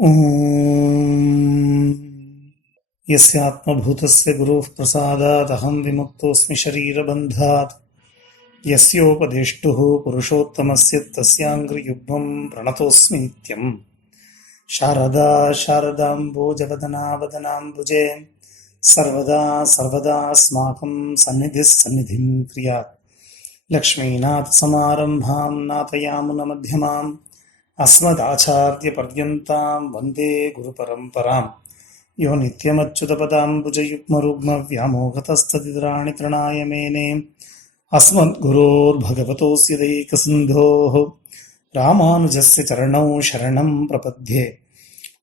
ॐ यस्यात्मभूतस्य गुरुः प्रसादात् अहं विमुक्तोऽस्मि शरीरबन्धात् यस्योपदेष्टुः पुरुषोत्तमस्य तस्याङ्घ्रियुग्मं प्रणतोऽस्मि नित्यम् शारदा शारदाम्बोजवदना वदनाम्बुजे सर्वदा सर्वदास्माकं सन्निधिः सन्निधिं क्रियात् लक्ष्मीनाथसमारम्भां नाथयामुनमध्यमाम् अस्मदाचार्यपर्यन्तां वन्दे गुरुपरम्पराम् यो नित्यमच्युतपदाम्बुजयुग्मरुग्मव्यामोहतस्तदितराणि तृणाय मेने अस्मद्गुरोर्भगवतोऽस्य दैकसिन्धोः रामानुजस्य चरणौ शरणं प्रपद्ये।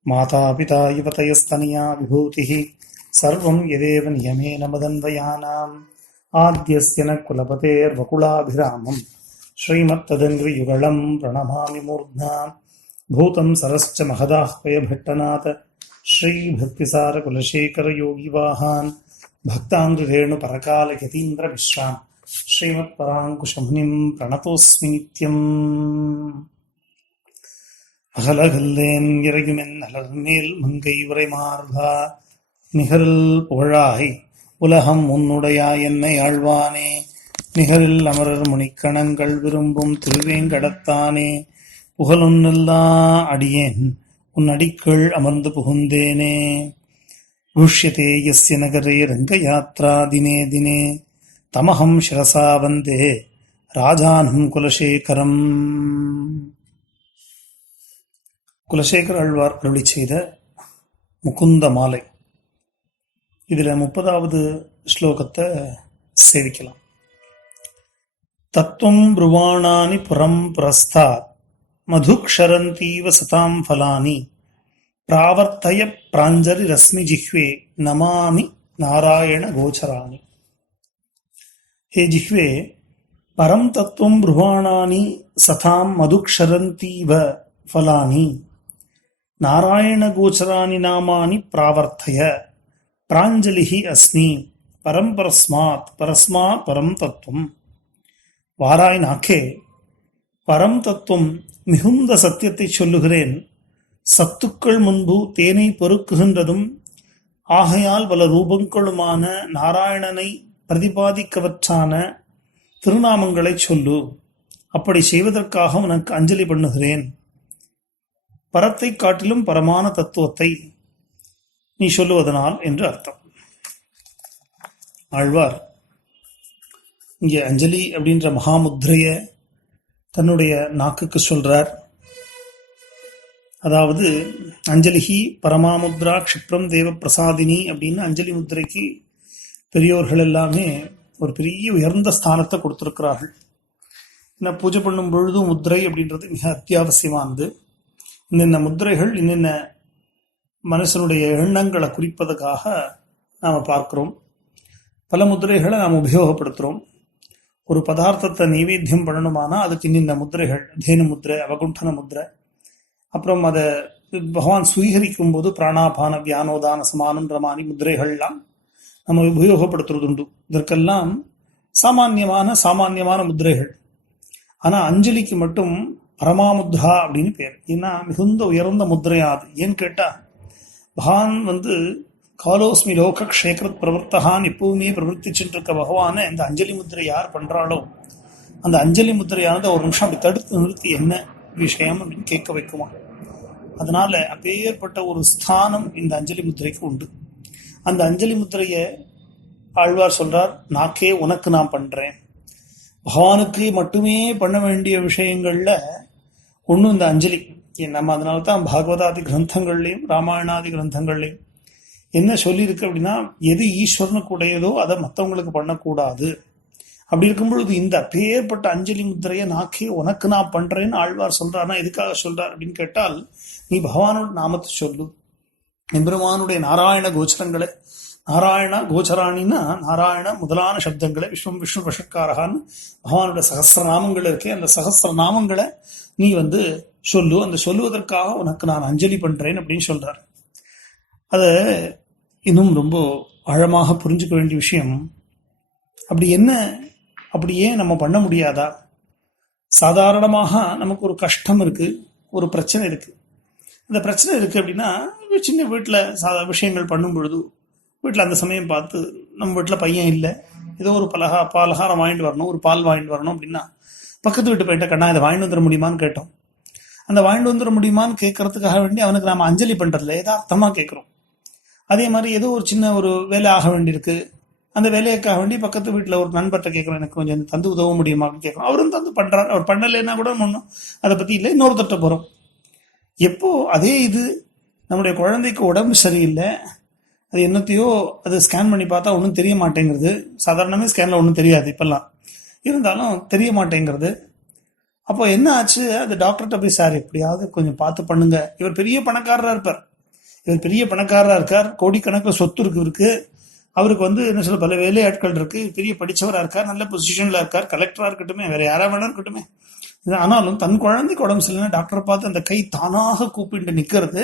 मातापिता युवतयस्तनया विभूतिः सर्वं यदेव नियमेन मदन्वयानाम् आद्यस्य न कुलपतेर्वकुलाभिरामम् श्रीमत्तदङ्घ्रियुगलं प्रणमामि मूर्ध्ना भूतं सरश्च महदाह्वयभट्टनाथ श्रीभक्तिसारकुलशेखरयोगिवाहान् भक्ताङ्घ्रिरेणुपरकालयतीन्द्रविश्रान् श्रीमत्पराङ्कुशमुनिं प्रणतोऽस्मि नित्यम्। அகலகல்லேன் இறையுமென் அலர்மேல் மங்கை உரைமார்பா நிகரில் புகழாய் உலகம் உன்னுடையா என்னை ஆழ்வானே நிகரில் அமரர் முனிக்கணங்கள் விரும்பும் திருவேங்கடத்தானே புகழொன்னெல்லா அடியேன் உன் அடிக்குள் அமர்ந்து புகுந்தேனே குஷ்யதே யஸ்ய நகரே ரங்கயாத்ரா தினே தினே தமஹம் சிரசா வந்தே ராஜானம் குலசேகரம். குலசேகர ஆழ்வார் அருளி செய்த முகுந்த மாலை. இதில் 30வது ஸ்லோகத்தை சேவிக்கலாம். தத்துவம் ப்ருவாணானி புரம் புரஸ்தாத் மதுக்ஷரந்தீவ சதாம் ஃபலானி பிராவர்த்தய பிராஞ்சரி ரஸ்மி ஜிஹ்வே நமாமி நாராயண கோச்சராணி. ஹே ஜிஹ்வே, பரம் தத்துவம் ப்ருவாணானி சதாம் மதுக்ஷரந்தீவ ஃபலானி நாராயண கோச்சராணி நாமானி பிராவர்த்தய பிராஞ்சலிஹி அஸ்மி பரம் பரஸ்மாத் பரஸ்மாத் பரம் தத்துவம். வாராய் நாக்கே, பரம் தத்துவம் மிகுந்த சத்தியத்தை சொல்லுகிறேன். சத்துக்கள் முன்பு தேனை பெருக்குகின்றதும் ஆகையால் பல ரூபங்களுமான நாராயணனை பிரதிபாதிக்கவற்றான திருநாமங்களை சொல்லு. அப்படி செய்வதற்காக உனக்கு அஞ்சலி பண்ணுகிறேன். பரத்தை காட்டிலும் பரமான தத்துவத்தை நீ சொல்லுவதனால் என்று அர்த்தம். ஆழ்வார் இங்கே அஞ்சலி அப்படின்ற மகாமுத்ரைய தன்னுடைய நாக்குக்கு சொல்றார். அதாவது அஞ்சலிஹி பரமாமுத்ரா க்ஷிப்ரம் தேவ பிரசாதினி அப்படின்னு அஞ்சலி முத்திரைக்கு பெரியோர்கள் எல்லாமே ஒரு பெரிய உயர்ந்த ஸ்தானத்தை கொடுத்திருக்கிறார்கள். என்ன பூஜை பண்ணும் பொழுது முத்திரை அப்படின்றது மிக அத்தியாவசியமானது. இன்னென்ன முத்திரைகள் இன்னென்ன மனுஷனுடைய எண்ணங்களை குறிப்பதற்காக நாம் பார்க்கிறோம். பல முத்திரைகளை நாம் உபயோகப்படுத்துகிறோம். ஒரு பதார்த்தத்தை நைவேத்தியம் பண்ணணுமானா அதுக்கு இன்னின்ன முத்திரைகள், தேனு முத்திரை, அவகுண்டன முத்திரை, அப்புறம் அதை பகவான் சுவீகரிக்கும் போது பிராணாபான வியானோதான சமானன்ற மாதிரி முத்திரைகள்லாம் நம்ம உபயோகப்படுத்துறதுண்டு. இதற்கெல்லாம் சாமான்யமான முத்திரைகள். ஆனா அஞ்சலிக்கு மட்டும் பரமாமுத்ரா அப்படின்னு பேர். ஏன்னா மிகுந்த உயர்ந்த முத்திரையாது. ஏன்னு கேட்டா, பகவான் காலோஸ்மி லோக க்ஷேக்ரத் பிரவர்த்தகான் எப்பவுமே பிரவர்த்திச்சுட்டு இருக்க பகவான இந்த அஞ்சலி முத்திரை யார் பண்றாளோ அந்த அஞ்சலி முத்திரையானது ஒரு நிமிஷம் அப்படி தடுத்து நிறுத்தி என்ன விஷயம் அப்படின்னு கேட்க வைக்குமா. அதனால அப்பேற்பட்ட ஒரு ஸ்தானம் இந்த அஞ்சலி முத்திரைக்கு உண்டு. அந்த அஞ்சலி முத்திரைய ஆழ்வார் சொல்றார், நாக்கே உனக்கு நான் பண்றேன். பகவானுக்கு மட்டுமே பண்ண வேண்டிய விஷயங்கள்ல ஒன்றும் இந்த அஞ்சலி. நம்ம அதனால தான் பாகவதாதி கிரந்தங்கள்லையும் ராமாயணாதி கிரந்தங்கள்லையும் என்ன சொல்லியிருக்கு அப்படின்னா, எது ஈஸ்வரனுக்கு உடையதோ அதை மற்றவங்களுக்கு பண்ணக்கூடாது. அப்படி இருக்கும் பொழுது இந்த பேர்பட்ட அஞ்சலி முத்திரைய நாக்கே உனக்கு நான் பண்றேன்னு ஆழ்வார் சொல்றாருன்னா எதுக்காக சொல்றார் அப்படின்னு கேட்டால், நீ பகவானோட நாமத்தை சொல்லு, எம்பெருமானுடைய நாராயண கோச்சரங்களை, நாராயண கோச்சராணின்னா நாராயண முதலான சப்தங்களை, விஸ்வம் விஷ்ணு வஷக்காரகான்னு பகவானுடைய சகஸ்திரநாமங்கள் இருக்கே, அந்த சகஸ்திரநாமங்களை நீ சொல்லு. அந்த சொல்லுவதற்காக உனக்கு நான் அஞ்சலி பண்றேன் அப்படின்னு சொல்றார். அதை இன்னும் ரொம்ப ஆழமாக புரிஞ்சுக்க வேண்டிய விஷயம். அப்படியே நம்ம பண்ண முடியாதா? சாதாரணமாக நமக்கு ஒரு கஷ்டம் இருக்கு, ஒரு பிரச்சனை இருக்கு. இந்த பிரச்சனை இருக்குது அப்படின்னா சின்ன வீட்டில் விஷயங்கள் பண்ணும் பொழுது வீட்டில் அந்த சமயம் பார்த்து நம்ம வீட்டில் பையன் இல்லை, ஏதோ ஒரு பலகாரம் வாங்கிட்டு வரணும், ஒரு பால் வாங்கிட்டு வரணும் அப்படின்னா பக்கத்து வீட்டு போயிட்ட கண்ணா இதை வாங்கிட்டு வந்துட முடியுமான்னு கேட்டோம். அந்த வாங்கிட்டு வந்துட முடியுமான்னு கேட்கறதுக்காக வேண்டி அவனுக்கு நாம் அஞ்சலி பண்ணுறதில்ல, யதார்த்தமாக கேட்குறோம். அதே மாதிரி ஏதோ ஒரு சின்ன ஒரு வேலை ஆக வேண்டியிருக்கு, அந்த வேலைக்காக வேண்டி பக்கத்து வீட்டில் ஒரு நண்பர்கிட்ட கேட்குறோம், எனக்கு கொஞ்சம் தந்து உதவ முடியுமான்னு கேட்குறோம். அவரும் தந்து பண்ணுறாரு. அவர் பண்ணலைன்னா கூட ஒன்றும் அதை பற்றி இல்லை, இன்னொருத்தட்ட போகிறோம். எப்போ அதே இது நம்முடைய குழந்தைக்கு உடம்பு சரியில்லை, அது என்னத்தையோ அது ஸ்கேன் பண்ணி பார்த்தா ஒன்றும் தெரிய மாட்டேங்கிறது. சாதாரணமே ஸ்கேனில் ஒன்றும் தெரியாது இப்பெல்லாம், இருந்தாலும் தெரிய மாட்டேங்கிறது. அப்போ என்ன ஆச்சு, அது டாக்டர்கிட்ட போய் சார் எப்படியாவது கொஞ்சம் பார்த்து பண்ணுங்க. இவர் பெரிய பணக்காரராக இருப்பார், இவர் பெரிய பணக்காரராக இருக்கார், கோடிக்கணக்கில் சொத்து இருக்கு இவருக்கு. அவருக்கு என்ன சொல்ல பல வேலையாட்கள் இருக்கு, பெரிய படித்தவராக இருக்கார், நல்ல பொசிஷனில் இருக்கார், கலெக்டராக இருக்கட்டுமே, வேற யாராக வேணா இருக்கட்டுமே. ஆனாலும் தன் குழந்தைக்கு உடம்பு சரியில்லைன்னா டாக்டரை பார்த்து அந்த கை தானாக கூப்பிட்டு நிற்கிறது.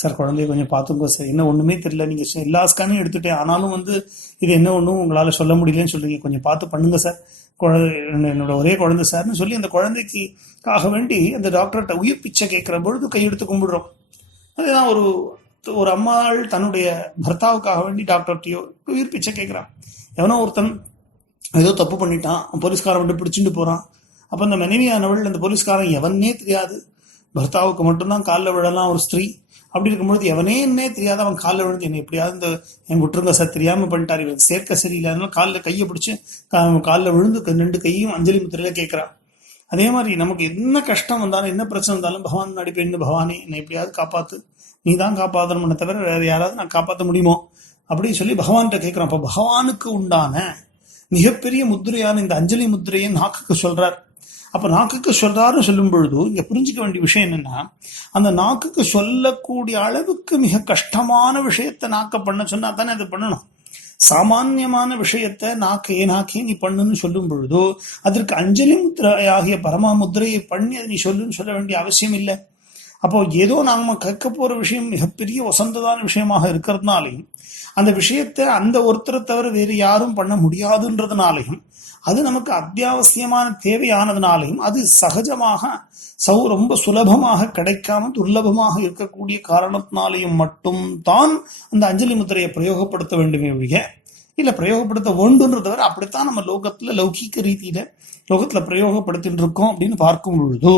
சார் குழந்தைய கொஞ்சம் பார்த்துக்கோ சார், என்ன ஒன்றுமே தெரியல, நீங்கள் எல்லா ஸ்கேனையும் எடுத்துட்டேன், ஆனாலும் இது என்ன ஒன்றும் உங்களால் சொல்ல முடியலன்னு சொல்றீங்க, கொஞ்சம் பார்த்து பண்ணுங்க சார், என்னோட ஒரே குழந்தை சார்னு சொல்லி அந்த குழந்தைக்காக வேண்டி அந்த டாக்டர்கிட்ட உயிர் பிச்சை கேட்குற பொழுது கையெடுத்து கும்பிடுறோம். அதுதான் ஒரு அம்மாள் தன்னுடைய பர்த்தாவுக்காக வேண்டி டாக்டர்கிட்டயோ உயிர் பிச்சை கேட்குறான். எவனோ ஒருத்தன் ஏதோ தப்பு பண்ணிட்டான், போலீஸ்காரன் பிடிச்சிட்டு போகிறான். அப்போ அந்த மனைவியானவள் அந்த போலீஸ்காரன் எவனே தெரியாது, பர்த்தாவுக்கு மட்டும்தான் காலில் விழலாம் ஒரு ஸ்திரீ. அப்படி இருக்கும்பொழுது எவனே என்னே தெரியாத அவன் காலில் விழுந்து என்ன எப்படியாவது என் விட்டுருங்க சார், தெரியாமல் பண்ணிட்டார், இவருக்கு சேர்க்க சரியில்லை, அதனால காலில் கையை பிடிச்சி காலில் விழுந்து 2 கையும் அஞ்சலி முத்திரையில கேட்குறான். அதே மாதிரி நமக்கு என்ன கஷ்டம் வந்தாலும் என்ன பிரச்சனை வந்தாலும் பகவான் நடிப்பேன்னு, பகவானே என்னை எப்படியாவது காப்பாற்று, நீ தான் காப்பாற்றணும்னு தவிர வேற யாராவது நான் காப்பாற்ற முடியுமோ அப்படின்னு சொல்லி பகவான்கிட்ட கேட்குறான். அப்போ பகவானுக்கு உண்டான மிகப்பெரிய முத்திரையான இந்த அஞ்சலி முத்திரையை நாக்குக்கு சொல்றார். அப்ப நாக்குக்கு சொல்றாருன்னு சொல்லும் பொழுது இங்க புரிஞ்சுக்க வேண்டிய விஷயம் என்னன்னா, அந்த நாக்குக்கு சொல்லக்கூடிய அளவுக்கு மிக கஷ்டமான விஷயத்த நாக்க பண்ண சொன்னா தானே அது பண்ணணும். சாமான்யமான விஷயத்த நாக்கே நீ பண்ணுன்னு சொல்லும் பொழுதோ அதற்கு அஞ்சலி முத்திரையாகிய பரமா முத்திரையை பண்ணி அதை நீ சொல்லுன்னு சொல்ல வேண்டிய அவசியம் இல்லை. அப்போ ஏதோ நாம கற்க போற விஷயம் மிகப்பெரிய வசந்ததான விஷயமாக இருக்கிறதுனாலையும், அந்த விஷயத்தை அந்த ஒருத்தரை தவிர வேறு யாரும் பண்ண முடியாதுன்றதுனாலையும், அது நமக்கு அத்தியாவசியமான தேவையானதுனாலையும், அது சகஜமாக ரொம்ப சுலபமாக கிடைக்காம துர்லபமாக இருக்கக்கூடிய காரணத்தினாலையும் மட்டும் தான் அந்த அஞ்சலி முத்திரையை பிரயோகப்படுத்த வேண்டுமே ஒழிய இல்ல பிரயோகப்படுத்த வேண்டும்ன்றத அப்படித்தான் நம்ம லௌகீக ரீதியில லோகத்துல பிரயோகப்படுத்திட்டு இருக்கோம் அப்படின்னு பார்க்கும் பொழுது,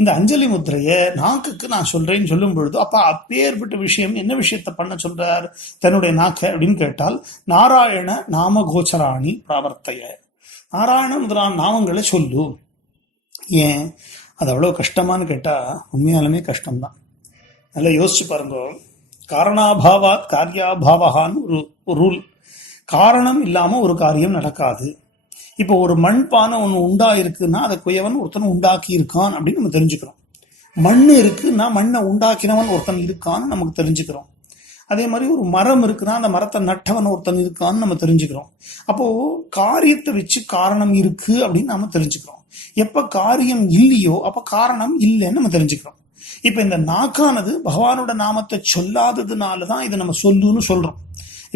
இந்த அஞ்சலி முத்திரைய நாக்குக்கு நான் சொல்றேன்னு சொல்லும் பொழுது அப்ப அப்பேற்பட்ட விஷயம் என்ன விஷயத்த பண்ண சொல்றார் தன்னுடைய நாக்க அப்படின்னு கேட்டால், நாராயண நாம கோச்சராணி பிராவர்த்தைய, நாராயண முதலான நாமங்களை சொல்லு. ஏன் அது அவ்வளவு கஷ்டமானு கேட்டா உண்மையாலுமே கஷ்டம்தான். நல்லா யோசிச்சு பாருங்க. காரணாபாவாத் காரியாபாவகான்னு ஒரு ரூல். காரணம் இல்லாம ஒரு காரியம் நடக்காது. இப்போ ஒரு மண்பானை ஒன்று உண்டாயிருக்குன்னா அதை குயவன் ஒருத்தன் உண்டாக்கி இருக்கான் அப்படின்னு நம்ம தெரிஞ்சுக்கிறோம். மண் இருக்குன்னா மண்ணை உண்டாக்கினவன் ஒருத்தன் இருக்கான்னு நமக்கு தெரிஞ்சுக்கிறோம். அதே மாதிரி ஒரு மரம் இருக்குன்னா அந்த மரத்தை நட்டவன் ஒருத்தன் இருக்கான்னு நம்ம தெரிஞ்சுக்கிறோம். அப்போ காரியத்தை வச்சு காரணம் இருக்கு அப்படின்னு நாம தெரிஞ்சுக்கிறோம். எப்ப காரியம் இல்லையோ அப்ப காரணம் இல்லைன்னு நம்ம தெரிஞ்சுக்கிறோம். இப்ப இந்த நாக்கானது பகவானோட நாமத்தை சொல்லாததுனாலதான் இதை நம்ம சொல்லுன்னு சொல்றோம்.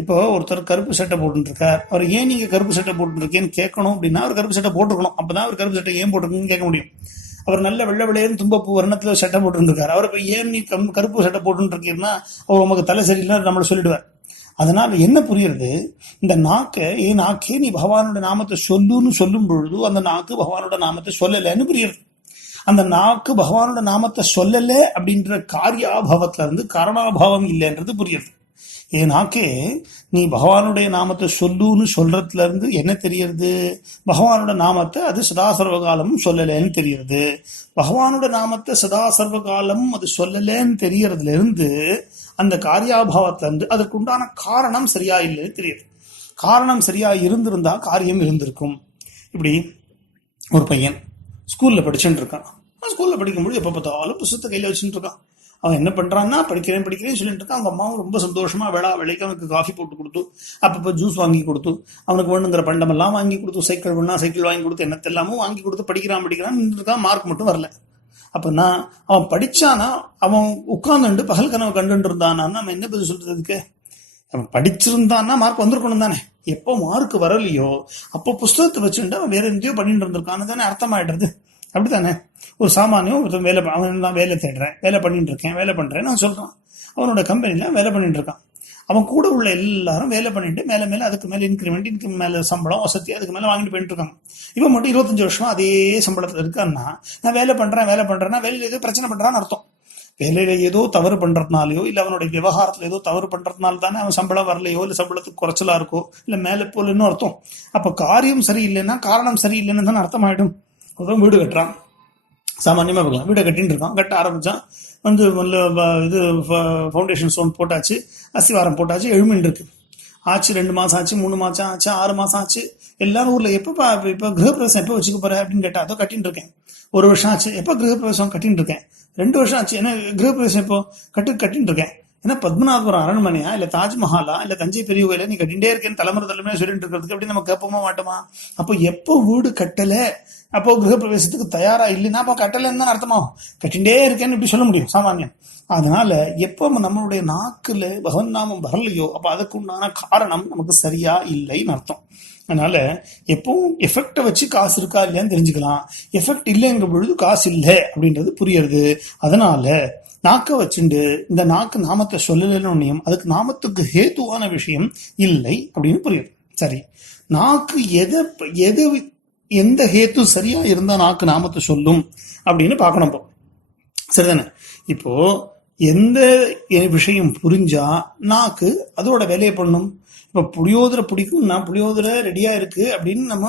இப்போ ஒருத்தர் கருப்பு சட்டை போட்டுருக்கார், அவர் ஏன் நீங்க கருப்பு சட்டை போட்டுருக்கேன்னு கேட்கணும் அப்படின்னா அவர் கருப்பு சட்டை போட்டுருக்கணும், அப்பதான் அவர் கருப்பு சட்டை ஏன் போட்டிருக்கீங்கன்னு கேட்க முடியும். அவர் நல்ல வெள்ளை வெள்ளையன்னு தும்பப்பூ வர்ணத்துல சட்டை போட்டுருக்காரு, அவர் இப்போ ஏன் நீ கருப்பு சட்டை போட்டுருக்கீங்கன்னா அவர் உமக்கு தலை சரியில்லை நம்மளை சொல்லிடுவார். அதனால என்ன புரியுறது, இந்த நாக்கே நீ பகவானோட நாமத்தை சொல்லுன்னு சொல்லும் பொழுது அந்த நாக்கு பகவானோட நாமத்தை சொல்லலைன்னு புரியுறது. அந்த நாக்கு பகவானோட நாமத்தை சொல்லலை அப்படின்ற காரியாபாவத்துல இருந்து காரணாபாவம் இல்லைன்றது புரியுது. நாக்கே நீ பகவானுடைய நாமத்தை சொல்லுன்னு சொல்றதுல இருந்து என்ன தெரியறது, பகவானோட நாமத்தை அது சதா சர்வகாலமும் சொல்லலைன்னு தெரியறது. பகவானோட நாமத்தை சதா சர்வகாலமும் அது சொல்லலைன்னு தெரியறதுல இருந்து அந்த காரியாபாவத்துல இருந்து அதுக்கு உண்டான காரணம் சரியா இல்லைன்னு தெரியுது. காரணம் சரியா இருந்திருந்தா காரியம் இருந்திருக்கும். இப்படி ஒரு பையன் ஸ்கூல்ல படிச்சுட்டு இருக்கான். ஸ்கூல்ல படிக்கும்போது எப்ப பார்த்தாலும் புத்தகத்தை கையில வச்சுட்டு இருக்கான். அவன் என்ன பண்றான்னா படிக்கிறேன்னு சொல்லிட்டு இருக்கான். அவங்க அம்மாவும் ரொம்ப சந்தோஷமா வேலைக்கு அவனுக்கு காஃபி போட்டு கொடுத்து, அப்பப்போ ஜூஸ் வாங்கி கொடுத்து, அவனுக்கு வேணுங்கிற பண்டமெல்லாம் வாங்கி கொடுத்து, சைக்கிள் வேணா சைக்கிள் வாங்கி கொடுத்து, என்னத்தெல்லாமும் வாங்கி கொடுத்து படிக்கிறான் இருக்கான். மார்க் மட்டும் வரல. அப்பனா அவன் படிச்சானா, அவன் உட்கார்ந்துட்டு பகல் கனவு கண்டு இருந்தானா நம்ம என்ன பதில் சொல்றதுக்கு? அவன் படிச்சிருந்தான்னா மார்க் வந்திருக்கணும் தானே. எப்போ மார்க் வரலையோ அப்போ புஸ்தகத்தை வச்சுட்டு அவன் வேற எங்கேயோ பண்ணிட்டு இருந்திருக்கான்னு தானே அர்த்தமாயிடுறது. அப்படித்தானே? ஒரு சாமானியம் ஒருத்தன் அவன் நான் வேலை தேடுறேன், வேலை பண்ணிட்டு இருக்கேன், வேலை பண்றேன் நான் சொல்றான். அவனோட கம்பெனில வேலை பண்ணிட்டு இருக்கான். அவன் கூட உள்ள எல்லாரும் வேலை பண்ணிட்டு மேல மேல அதுக்கு மேல இன்க்ரிமெண்ட், இதுக்கு மேல சம்பளம் வசதி அதுக்கு மேல வாங்கிட்டு போயிட்டு இருக்காங்க. இவன் மட்டும் 25 வருஷம் அதே சம்பளத்துல இருக்கான்னா, நான் வேலை பண்றேன்னா வேலையில ஏதோ பிரச்சனை பண்றான்னு அர்த்தம். வேலையில ஏதோ தவறு பண்றதுனாலயோ இல்ல அவனுடைய விவகாரத்துல ஏதோ தவறு பண்றதுனால தானே அவன் சம்பளம் வரலையோ இல்ல சம்பளத்துக்கு குறைச்சலா இருக்கோ இல்ல மேல போலன்னு அர்த்தம். அப்ப காரியம் சரியில்லைன்னா காரணம் சரியில்லைன்னு தானே அர்த்தம் ஆயிடும். வீடு கட்டுறான், சாமானியமா பார்க்கலாம். வீடை கட்டின்னு இருக்கான், கட்ட ஆரம்பிச்சான். இது ஃபவுண்டேஷன் ஸ்டோன் போட்டாச்சு, அஸ்திவாரம் போட்டாச்சு, எழுமின் இருக்கு. ஆச்சு 2 மாசம் ஆச்சு, 3 மாசம் ஆச்சு, 6 மாசம் ஆச்சு. எல்லாரும் ஊர்ல எப்ப இப்ப கிரகப்பிரவேசம் எப்ப வச்சுக்க போற அப்படின்னு கேட்டா அதோ கட்டின்னு இருக்கேன். 1 வருஷம் ஆச்சு, எப்ப கிரகப்பிரவேசம் கட்டின்னு இருக்கேன். 2 வருஷம் ஆச்சு, என்ன கிரகப்பிரவேசம் எப்போ கட்டின்னு இருக்கேன். ஏன்னா பத்மநாபபுரம் அரண்மனையா இல்ல தாஜ்மஹாலா இல்ல தஞ்சை பெரிய கோயில நீ கட்டிண்டே இருக்கேன்னு தலைமையா சொல்லிட்டு இருக்கிறதுக்கு அப்படி நம்ம கேட்போமா மாட்டோமா? அப்போ எப்போ வீடு கட்டல, அப்போ கிரகப்பிரவேசத்துக்கு தயாரா இல்லைன்னா அப்போ கட்டலன்னு தான் அர்த்தமாகும். கட்டிண்டே இருக்கேன்னு இப்படி சொல்ல முடியும் சாமானியம். அதனால எப்போ நம்மளுடைய நாக்குல பகவன் நாமம் வரலையோ அப்ப அதுக்கு உண்டான காரணம் நமக்கு சரியா இல்லைன்னு அர்த்தம். அதனால எப்பவும் எஃபெக்ட வச்சு காசு இருக்கா இல்லையான்னு தெரிஞ்சுக்கலாம். எஃபெக்ட் இல்லைங்கிற பொழுது காசு இல்லை அப்படின்றது புரியுது. அதனால நாக்க வச்சுண்டு இந்த நாக்கு நாமத்தை சொல்லலன்னு அதுக்கு நாமத்துக்கு ஹேத்துவான விஷயம் இல்லை அப்படின்னு புரியுது. சரி, நாக்கு எந்த ஹேத்து சரியா இருந்தா நாக்கு நாமத்தை சொல்லும் அப்படின்னு பார்க்கணும். சரிதானே? இப்போ எந்த விஷயம் புரிஞ்சா நாக்கு அதோட வேலையை பண்ணணும். இப்ப புளியோதரை பிடிக்கும்னா புளியோதரை ரெடியா இருக்கு அப்படின்னு நம்ம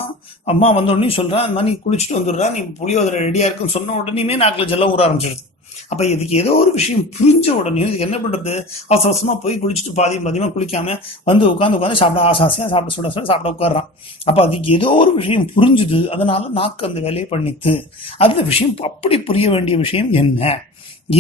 அம்மா வந்த உடனே சொல்றா, அந்த மாதிரி நீ குளிச்சுட்டு வந்துடுறா, நீ புளியோதரை ரெடியா இருக்குன்னு சொன்ன உடனே நாக்குல ஜெல்லம் ஊற ஆரம்பிச்சிடுது. அப்ப இதுக்கு ஏதோ ஒரு விஷயம் புரிஞ்ச உடனே இதுக்கு என்ன பண்றது, அவசர அவசரமா போய் குளிச்சுட்டு பாதியமா குளிக்காம வந்து உட்காந்து சாப்பிட ஆசாசியா சாப்பிட உட்காடுறான். அப்ப அதுக்கு ஏதோ ஒரு விஷயம் புரிஞ்சுது, அதனால நாக்கு அந்த வேலையை பண்ணித்து. அந்த விஷயம் அப்படி புரிய வேண்டிய விஷயம் என்ன,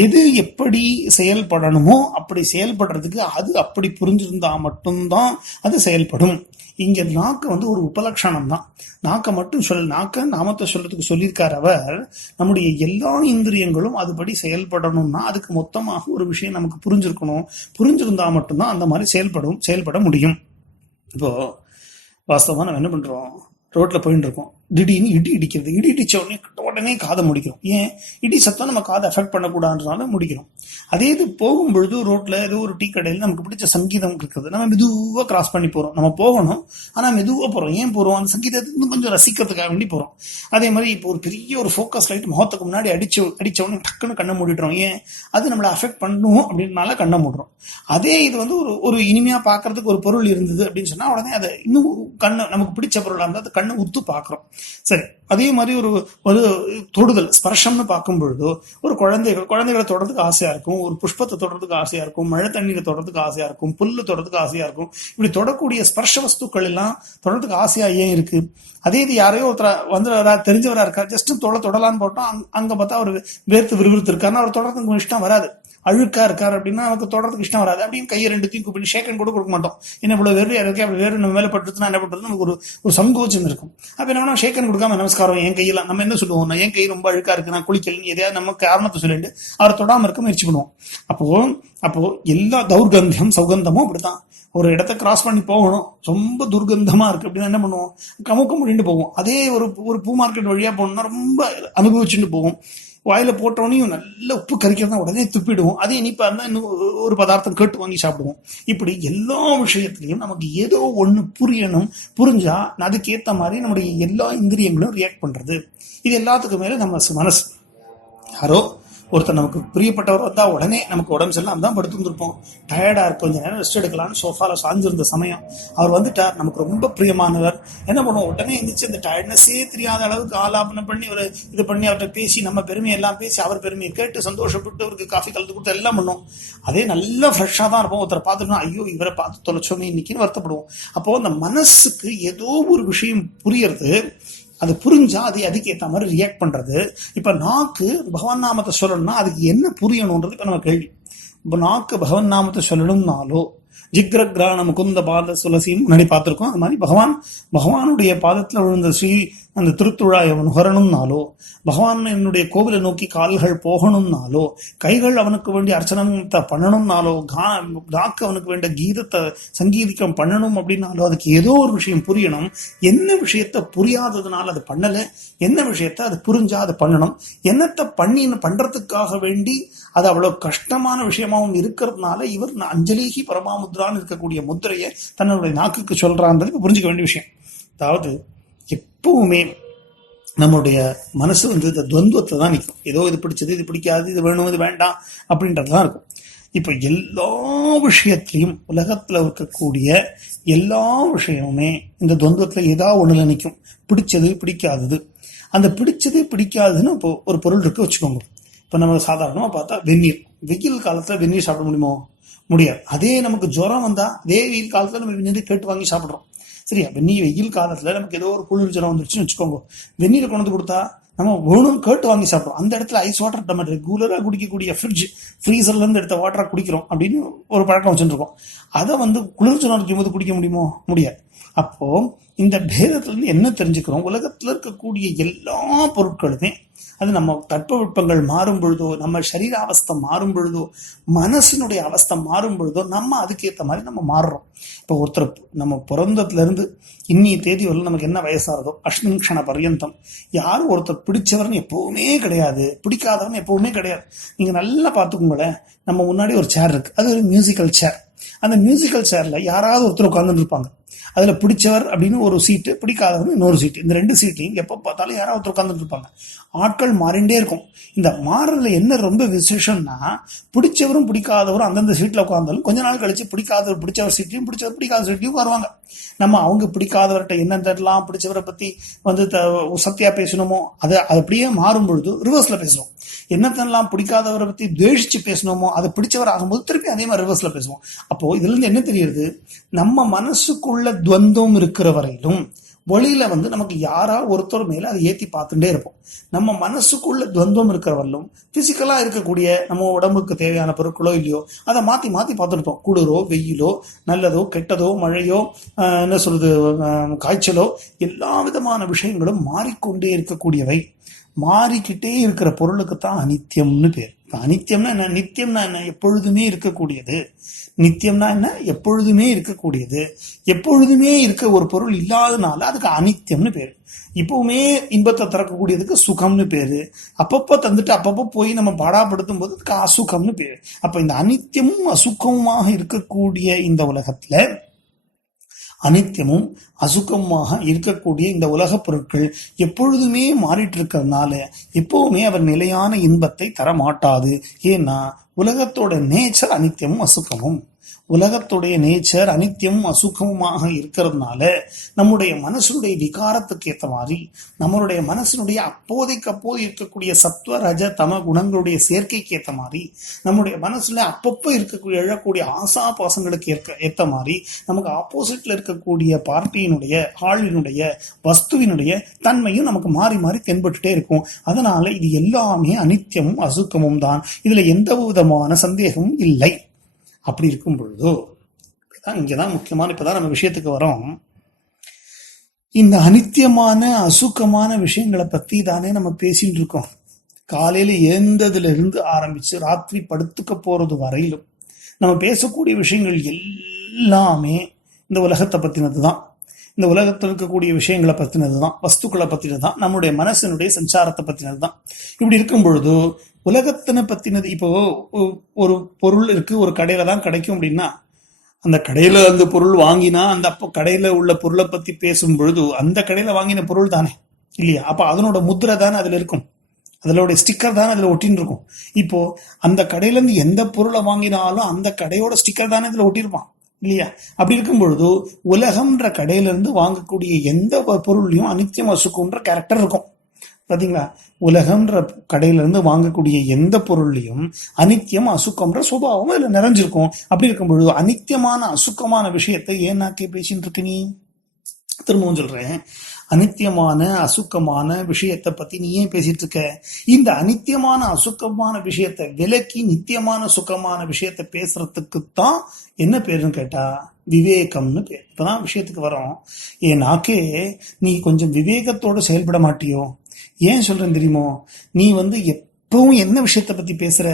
எது எப்படி செயல்படணுமோ அப்படி செயல்படுறதுக்கு அது அப்படி புரிஞ்சிருந்தா மட்டும்தான் அது செயல்படும். இங்க நாக்கு ஒரு உபலட்சணம் தான். நாக்க மட்டும் நாக்க நாமத்தை சொல்றதுக்கு சொல்லியிருக்கார் அவர். நம்முடைய எல்லா இந்திரியங்களும் அதுபடி செயல்படணும்னா அதுக்கு மொத்தமாக ஒரு விஷயம் நமக்கு புரிஞ்சிருக்கணும். புரிஞ்சிருந்தா மட்டும்தான் அந்த மாதிரி செயல்பட முடியும். இப்போ வாஸ்தவமா நம்ம என்ன பண்றோம், ரோட்ல போயிட்டு இருக்கோம், திடீர்னு இடி இடிக்கிறது. இடி இடிச்ச உடனே காதை முடிக்கிறோம். ஏன்? இடி சத்தம் நம்ம காதை அஃபெக்ட் பண்ணக்கூடாதுனால முடிக்கிறோம். அதே இது போகும்பொழுது ரோட்ல ஏதோ ஒரு டீ கடையில் நமக்கு பிடிச்ச சங்கீதம் இருக்குது, நம்ம மெதுவா கிராஸ் பண்ணி போறோம். நம்ம போகணும், ஆனா மெதுவா போறோம். ஏன் போறோம்? அந்த சங்கீதத்தை கொஞ்சம் ரசிக்கிறதுக்காக வேண்டி போறோம். அதே மாதிரி இப்போ ஒரு பெரிய ஒரு ஃபோக்கஸ் லைட் முகத்துக்கு முன்னாடி அடிச்ச உடனே டக்குன்னு கண்ணை மூடிடுறோம். ஏன்? அது நம்மளை அஃபெக்ட் பண்ணும் அப்படின்னால கண்ணை மூடுறோம். அதே இது ஒரு இனிமையா பாக்குறதுக்கு ஒரு பொருள் இருந்தது அப்படின்னு சொன்னா உடனே அதை இன்னும் கண்ணு நமக்கு பிடிச்ச பொருளா இருந்தா அது கண்ணை உத்து பாக்குறோம். சரி, அதே மாதிரி ஒரு தொடுதல் ஸ்பர்ஷம்னு பார்க்கும் பொழுதோ ஒரு குழந்தைகளை தொடறதுக்கு ஆசையா இருக்கும், ஒரு புஷ்பத்தை தொடறதுக்கு ஆசையா இருக்கும், மழை தண்ணீரை தொடறதுக்கு ஆசையா இருக்கும், புல்லு தொடறதுக்கு ஆசையா இருக்கும். இப்படி தொடக்கூடிய ஸ்பர்ஷ வஸ்துக்கள் எல்லாம் தொடறதுக்கு ஆசையா ஏன் இருக்கு? அதே இது யாரையோ ஒருத்தர தெரிஞ்சவரா இருக்கா, ஜஸ்ட் தொடலான்னு போட்டோம், அங்க பார்த்தா அவர் வேர்த்து விறுவிறுத்து இருக்காருன்னா அவர் தொடறதுக்கு இஷ்டம் வராது. அழுக்கா இருக்காரு அப்படின்னா நமக்கு தொடறதுக்கு இஷ்டம் வராது. அப்படின்னு கையை 2 கூப்பிட்டு ஷேக்கன் கூட கொடுக்க மாட்டோம். என்ன இவ்வளவு வேறு இருக்கு, அப்படி வேறு நம்ம மேல பட்டுச்சுன்னா என்ன பண்றது, நமக்கு ஒரு சங்கோச்சம் இருக்கும். அப்ப என்ன ஷேக்கன் கொடுக்காம நமஸ்காரம் என் கையெல்லாம் நம்ம என்ன சொல்லுவோம், என் கை ரொம்ப அழுக்கா இருக்கு, நான் குளிக்கலன்னு எதையாவது நம்ம காரணத்தை சொல்லிட்டு அவரை தொடாம இருக்க முயற்சி பண்ணுவோம். அப்போ எல்லா தௌர்கந்தியம் சௌகந்தமும் அப்படித்தான். ஒரு இடத்த கிராஸ் பண்ணி போகணும், ரொம்ப துர்கந்தமா இருக்கு அப்படின்னா என்ன பண்ணுவோம், கமுக்க முடிண்டு போவோம். அதே ஒரு பூ மார்க்கெட் வழியா போகணும்னா ரொம்ப அனுபவிச்சுட்டு போவோம். வாயில போட்டோனையும் நல்ல உப்பு கறிக்கிறதா உடனே துப்பிடுவோம். அதே இனிப்பா இருந்தா இன்னும் ஒரு பதார்த்தம் கேட்டு வாங்கி சாப்பிடுவோம். இப்படி எல்லா விஷயத்திலையும் நமக்கு ஏதோ ஒண்ணு புரியணும். புரிஞ்சா அதுக்கேற்ற மாதிரி நம்முடைய எல்லா இந்திரியங்களும் ரியாக்ட் பண்றது. இது எல்லாத்துக்கும் மேல நம்ம மனசு. யாரோ ஒருத்தர் நமக்கு பிரியப்பட்டவர் வந்தா உடனே நமக்கு உடம்பு சரியில்லாம் தான் படுத்து வந்துருப்போம், டயர்டா இருக்கும், கொஞ்சம் நேரம் ரெஸ்ட் எடுக்கலாம்னு சோஃபால சாஞ்சிருந்த சமயம் அவர் வந்துட்டார், நமக்கு ரொம்ப பிரியமானவர். என்ன பண்ணுவோம், உடனே எந்திரிச்சு அந்த டயர்ட்னஸே தெரியாத அளவுக்கு ஆலாபனம் பண்ணி ஒரு இது பண்ணி அவர்கிட்ட பேசி நம்ம பெருமையை எல்லாம் பேசி அவர் பெருமையை கேட்டு சந்தோஷப்பட்டு அவருக்கு காஃபி கலந்து கொடுத்து எல்லாம் பண்ணுவோம். அதே நல்லா ஃப்ரெஷ்ஷா தான் இருப்போம். ஒருத்தரை பார்த்துட்டோம், ஐயோ இவரை பார்த்து தொலைச்சோமே இன்னைக்குன்னு வருத்தப்படுவோம். அப்போ அந்த மனசுக்கு ஏதோ ஒரு விஷயம் புரியறது, அது புரிஞ்சா அதுக்கு ஏற்ற மாதிரி ரியாக்ட் பண்றது. இப்ப நாக்கு பகவான் நாமத்தை சொல்லணும்னா அதுக்கு என்ன புரியணும்ன்றது இப்ப நம்ம கேள்வி. இப்ப நாக்கு பகவான் நாமத்தை சொல்லணும்னாலோ ஜிக்ரக்ரான முகுந்த பாத சுலசின்னு முன்னாடி பார்த்திருக்கோம். அது மாதிரி பகவானுடைய பாதத்துல விழுந்த அந்த திருத்துழாய் அவன் நுகரணும்னாலோ, பகவான் என்னுடைய கோவிலை நோக்கி கால்கள் போகணும்னாலோ, கைகள் அவனுக்கு வேண்டிய அர்ச்சனத்தை பண்ணணும்னாலோ, நாக்கு அவனுக்கு வேண்டிய கீதத்தை சங்கீதிக்கம் பண்ணணும் அப்படின்னாலோ, அதுக்கு ஏதோ ஒரு விஷயம் புரியணும். என்ன விஷயத்த புரியாததுனால அது பண்ணல, என்ன விஷயத்த அது புரிஞ்சா அது பண்ணணும், என்னத்தை பண்றதுக்காக வேண்டி அது அவ்வளவு கஷ்டமான விஷயமாவும் இருக்கிறதுனால இவர் அஞ்சலிகி பரமாமுத்ரான்னு இருக்கக்கூடிய முத்திரையை தன்னுடைய நாக்குக்கு சொல்றான்றது புரிஞ்சுக்க வேண்டிய விஷயம். அதாவது எப்பவுமே நம்மளுடைய மனசு இந்த துவந்துவத்தை தான் நிற்கும். ஏதோ இது பிடிச்சது, இது பிடிக்காது, இது வேணும், இது வேண்டாம் அப்படின்றதுதான் இருக்கும். இப்ப எல்லா விஷயத்திலையும் உலகத்துல இருக்கக்கூடிய எல்லா விஷயமுமே இந்த துவந்துவத்துல ஏதாவது ஒண்ணுல நிற்கும். பிடிச்சது பிடிக்காதது. அந்த பிடிச்சது பிடிக்காதுன்னு இப்போ ஒரு பொருள் இருக்கு வச்சுக்கோங்க. இப்ப நம்ம சாதாரணமா பார்த்தா வெந்நீர், வெயில் காலத்துல வெந்நீர் சாப்பிட முடியுமோ? முடியாது. அதே நமக்கு ஜுரம் வந்தா அதே வெயில் காலத்துல நம்ம வெந்நீர் கேட்டு வாங்கி சாப்பிடுறோம். சரியா? வெயில் காலத்துல நமக்கு ஏதோ ஒரு குளிர் ஜுரம் வந்துருச்சுன்னு வச்சுக்கோங்க, வெந்நீரை கொண்டு வந்து கொடுத்தா நம்ம வேணும் கேட்டு வாங்கி சாப்பிடுறோம். அந்த இடத்துல ஐஸ் வாட்டர் நம்ம ரெகுலரா குடிக்கக்கூடிய ஃப்ரீசர்ல இருந்து எடுத்த வாட்டரா குடிக்கிறோம் அப்படின்னு ஒரு பழக்கம் வச்சுருக்கோம். அதை குளிர் ஜுரம் இருக்கும் போது குடிக்க முடியுமோ? முடியாது. அப்போ இந்த பேதத்துல இருந்து என்ன தெரிஞ்சுக்கிறோம்? உலகத்துல இருக்கக்கூடிய எல்லா பொருட்களுமே அது நம்ம தட்பவெப்பங்கள் மாறும் பொழுதோ, நம்ம சரீர அவஸ்தை மாறும் பொழுதோ, மனசினுடைய அவஸ்தை மாறும் பொழுதோ நம்ம அதுக்கேற்ற மாதிரி நம்ம மாறுறோம். இப்போ ஒருத்தர் நம்ம பிறந்ததுல இருந்து இன்னிய தேதி வரல நமக்கு என்ன வயசாகிறதோ அஷ்மின்ஷண பர்யந்தம் யாரும் ஒருத்தர் பிடிச்சவர்னு எப்பவுமே கிடையாது, பிடிக்காதவன் எப்பவுமே கிடையாது. நீங்க நல்லா பார்த்துக்கோங்களேன், நம்ம முன்னாடி ஒரு சேர் இருக்கு, அது ஒரு மியூசிக்கல் சேர். அந்த மியூசிக்கல் சேர்ல யாராவது ஒருத்தர் உட்கார்ந்துட்டு இருப்பாங்க. அதுல பிடிச்சவர் அப்படின்னு ஒரு சீட்டு, பிடிக்காதவர் இன்னொரு சீட்டு. இந்த ரெண்டு சீட்லையும் எப்ப பார்த்தாலும் யாராவது உட்கார்ந்துட்டு இருப்பாங்க. ஆட்கள் மாறிண்டே இருக்கும். இந்த மாறுறதுல என்ன ரொம்ப விசேஷம்னா, பிடிச்சவரும் பிடிக்காதவரும் அந்தந்த சீட்ல உட்கார்ந்தாலும் கொஞ்ச நாள் கழிச்சு பிடிக்காதவர் பிடிச்சவர் சீட்லையும் பிடிச்சவர் பிடிக்காத சீட்லையும் வருவாங்க. நம்ம அவங்க பிடிக்காதவர்கிட்ட என்னென்னலாம் பிடிச்சவரை பத்தி சத்தியா பேசணுமோ அதை அப்படியே மாறும் பொழுது ரிவர்ஸ்ல பேசுவோம். என்னத்தெல்லாம் பிடிக்காதவரை பத்தி துவேஷிச்சு பேசணுமோ அதை பிடிச்சவர் ஆகும்போது திருப்பி அதே மாதிரி ரிவர்ஸ்ல பேசுவோம். அப்போ இதுல இருந்து என்ன தெரியுது? நம்ம மனசுக்குள்ள துவந்தம் இருக்கிற வரையிலும் வெளியில நமக்கு யாரா ஒருத்தர் மேல அதை ஏத்தி பார்த்துட்டே இருப்போம். நம்ம மனசுக்குள்ள துவந்தம் இருக்கிறவர்களும் பிசிக்கலா இருக்கக்கூடிய நம்ம உடம்புக்கு தேவையான பொருட்களோ இல்லையோ அதை மாத்தி மாத்தி பார்த்துருப்போம். குளிரோ வெயிலோ, நல்லதோ கெட்டதோ, மழையோ, என்ன சொல்றது, காய்ச்சலோ, எல்லா விதமான விஷயங்களும் மாறிக்கொண்டே இருக்கக்கூடியவை. மாறிக்கிட்டே இருக்கிற பொருளுக்கு தான் அனித்தியம்னு பேர். அனித்தியம்னா என்ன? நித்தியம்னா என்ன? எப்பொழுதுமே இருக்கக்கூடியது. நித்தியம்னா என்ன? எப்பொழுதுமே இருக்கக்கூடியது. எப்பொழுதுமே இருக்க ஒரு பொருள் இல்லாதனால அதுக்கு அனித்தியம்னு பேரு. இப்பவுமே இன்பத்தை திறக்கக்கூடியதுக்கு சுகம்னு பேரு. அப்பப்போ தந்துட்டு அப்பப்போ போய் நம்ம பாடாப்படுத்தும் போது அதுக்கு அசுகம்னு பேரு. அப்ப இந்த அனித்தியமும் அசுகமுமாக இருக்கக்கூடிய இந்த உலகத்துல அனித்தியமும் அசுகமாக இருக்கக்கூடிய இந்த உலக பொருட்கள் எப்பொழுதுமே மாறிட்டு இருக்கிறதுனால எப்பவுமே அவர் நிலையான இன்பத்தை தர மாட்டாது. ஏன்னா உலகத்தோட நேச்சர் அனித்தியமும் அசுகமும். உலகத்துடைய நேச்சர் அனித்தியமும் அசுகமுமாக இருக்கிறதுனால நம்முடைய மனசுடைய விகாரத்துக்கு ஏற்ற மாதிரி, நம்மளுடைய மனசினுடைய அப்போதைக்கு அப்போது இருக்கக்கூடிய சத்வ ரஜ தம குணங்களுடைய சேர்க்கைக்கு ஏற்ற மாதிரி, நம்முடைய மனசுல அப்பப்போ இருக்கக்கூடிய எழக்கூடிய ஆசா பாசங்களுக்கு ஏற்ற மாதிரி நமக்கு ஆப்போசிட்ல இருக்கக்கூடிய பார்ட்டியினுடைய ஆளினுடைய வஸ்துவினுடைய தன்மையும் நமக்கு மாறி மாறி தென்பட்டுட்டே இருக்கும். அதனால இது எல்லாமே அனித்தியமும் அசுக்கமும் தான். இதுல எந்த விதமான சந்தேகமும் இல்லை. அப்படி இருக்கும் பொழுதோ இங்கதான் முக்கியமான, இப்பதான் நம்ம விஷயத்துக்கு வரோம். இந்த அனித்தியமான அசுக்கமான விஷயங்களை பத்தி தானே நம்ம பேசிட்டு இருக்கோம். காலையில எழுந்ததுல இருந்து ஆரம்பிச்சு ராத்திரி படுத்துக்க போறது வரையிலும் நம்ம பேசக்கூடிய விஷயங்கள் எல்லாமே இந்த உலகத்தை பத்தினதுதான். இந்த உலகத்தில் இருக்கக்கூடிய விஷயங்களை பத்தினதுதான், வஸ்துக்களை பத்தினதுதான், நம்முடைய மனசனுடைய சஞ்சாரத்தை பத்தினதுதான். இப்படி இருக்கும் பொழுது உலகத்தினை பத்தினது, இப்போ ஒரு பொருள் இருக்கு, ஒரு கடையில தான் கிடைக்கும் அப்படின்னா அந்த கடையில அந்த பொருள் வாங்கினா அந்த அப்போ கடையில உள்ள பொருளை பத்தி பேசும் பொழுது அந்த கடையில வாங்கின பொருள் தானே இல்லையா? அப்ப அதனோட முத்திரை தானே அதுல இருக்கும், அதோட ஸ்டிக்கர் தானே அதுல ஒட்டின்னு இருக்கும். இப்போ அந்த கடையில இருந்து எந்த பொருளை வாங்கினாலும் அந்த கடையோட ஸ்டிக்கர் தானே இதுல ஒட்டியிருப்பான் இல்லையா? அப்படி இருக்கும் பொழுது உலகம்ன்ற கடையில இருந்து வாங்கக்கூடிய எந்த பொருளையும் அனித்தியம் அசுக்குன்ற கேரக்டர் இருக்கும். பாத்தீங்களா? உலகம்ன்ற கடையில இருந்து வாங்கக்கூடிய எந்த பொருள்லையும் அனித்தியம் அசுக்கம்ன்ற சுபாவம் அதுல நிறைஞ்சிருக்கும். அப்படி இருக்கும் பொழுது அனித்தியமான அசுக்கமான விஷயத்தை ஏன்னாக்கே பேசிட்டு இருக்கு நீ? திரும்பவும் சொல்றேன், அனித்தியமான அசுக்கமான விஷயத்தை பத்தி நீ ஏன் பேசிட்டு இருக்க? இந்த அனித்தியமான அசுக்கமான விஷயத்தை விலக்கி நித்தியமான சுகமான விஷயத்தை பேசுறதுக்குத்தான் என்ன பேருன்னு கேட்டா விவேகம்னு பேர். இப்பதான் விஷயத்துக்கு வரோம். நாக்கே நீ கொஞ்சம் விவேகத்தோட செயல்பட மாட்டியோ? ஏன் சொல்றேன் தெரியுமோ? நீ எப்பவும் என்ன விஷயத்தை பத்தி பேசுற?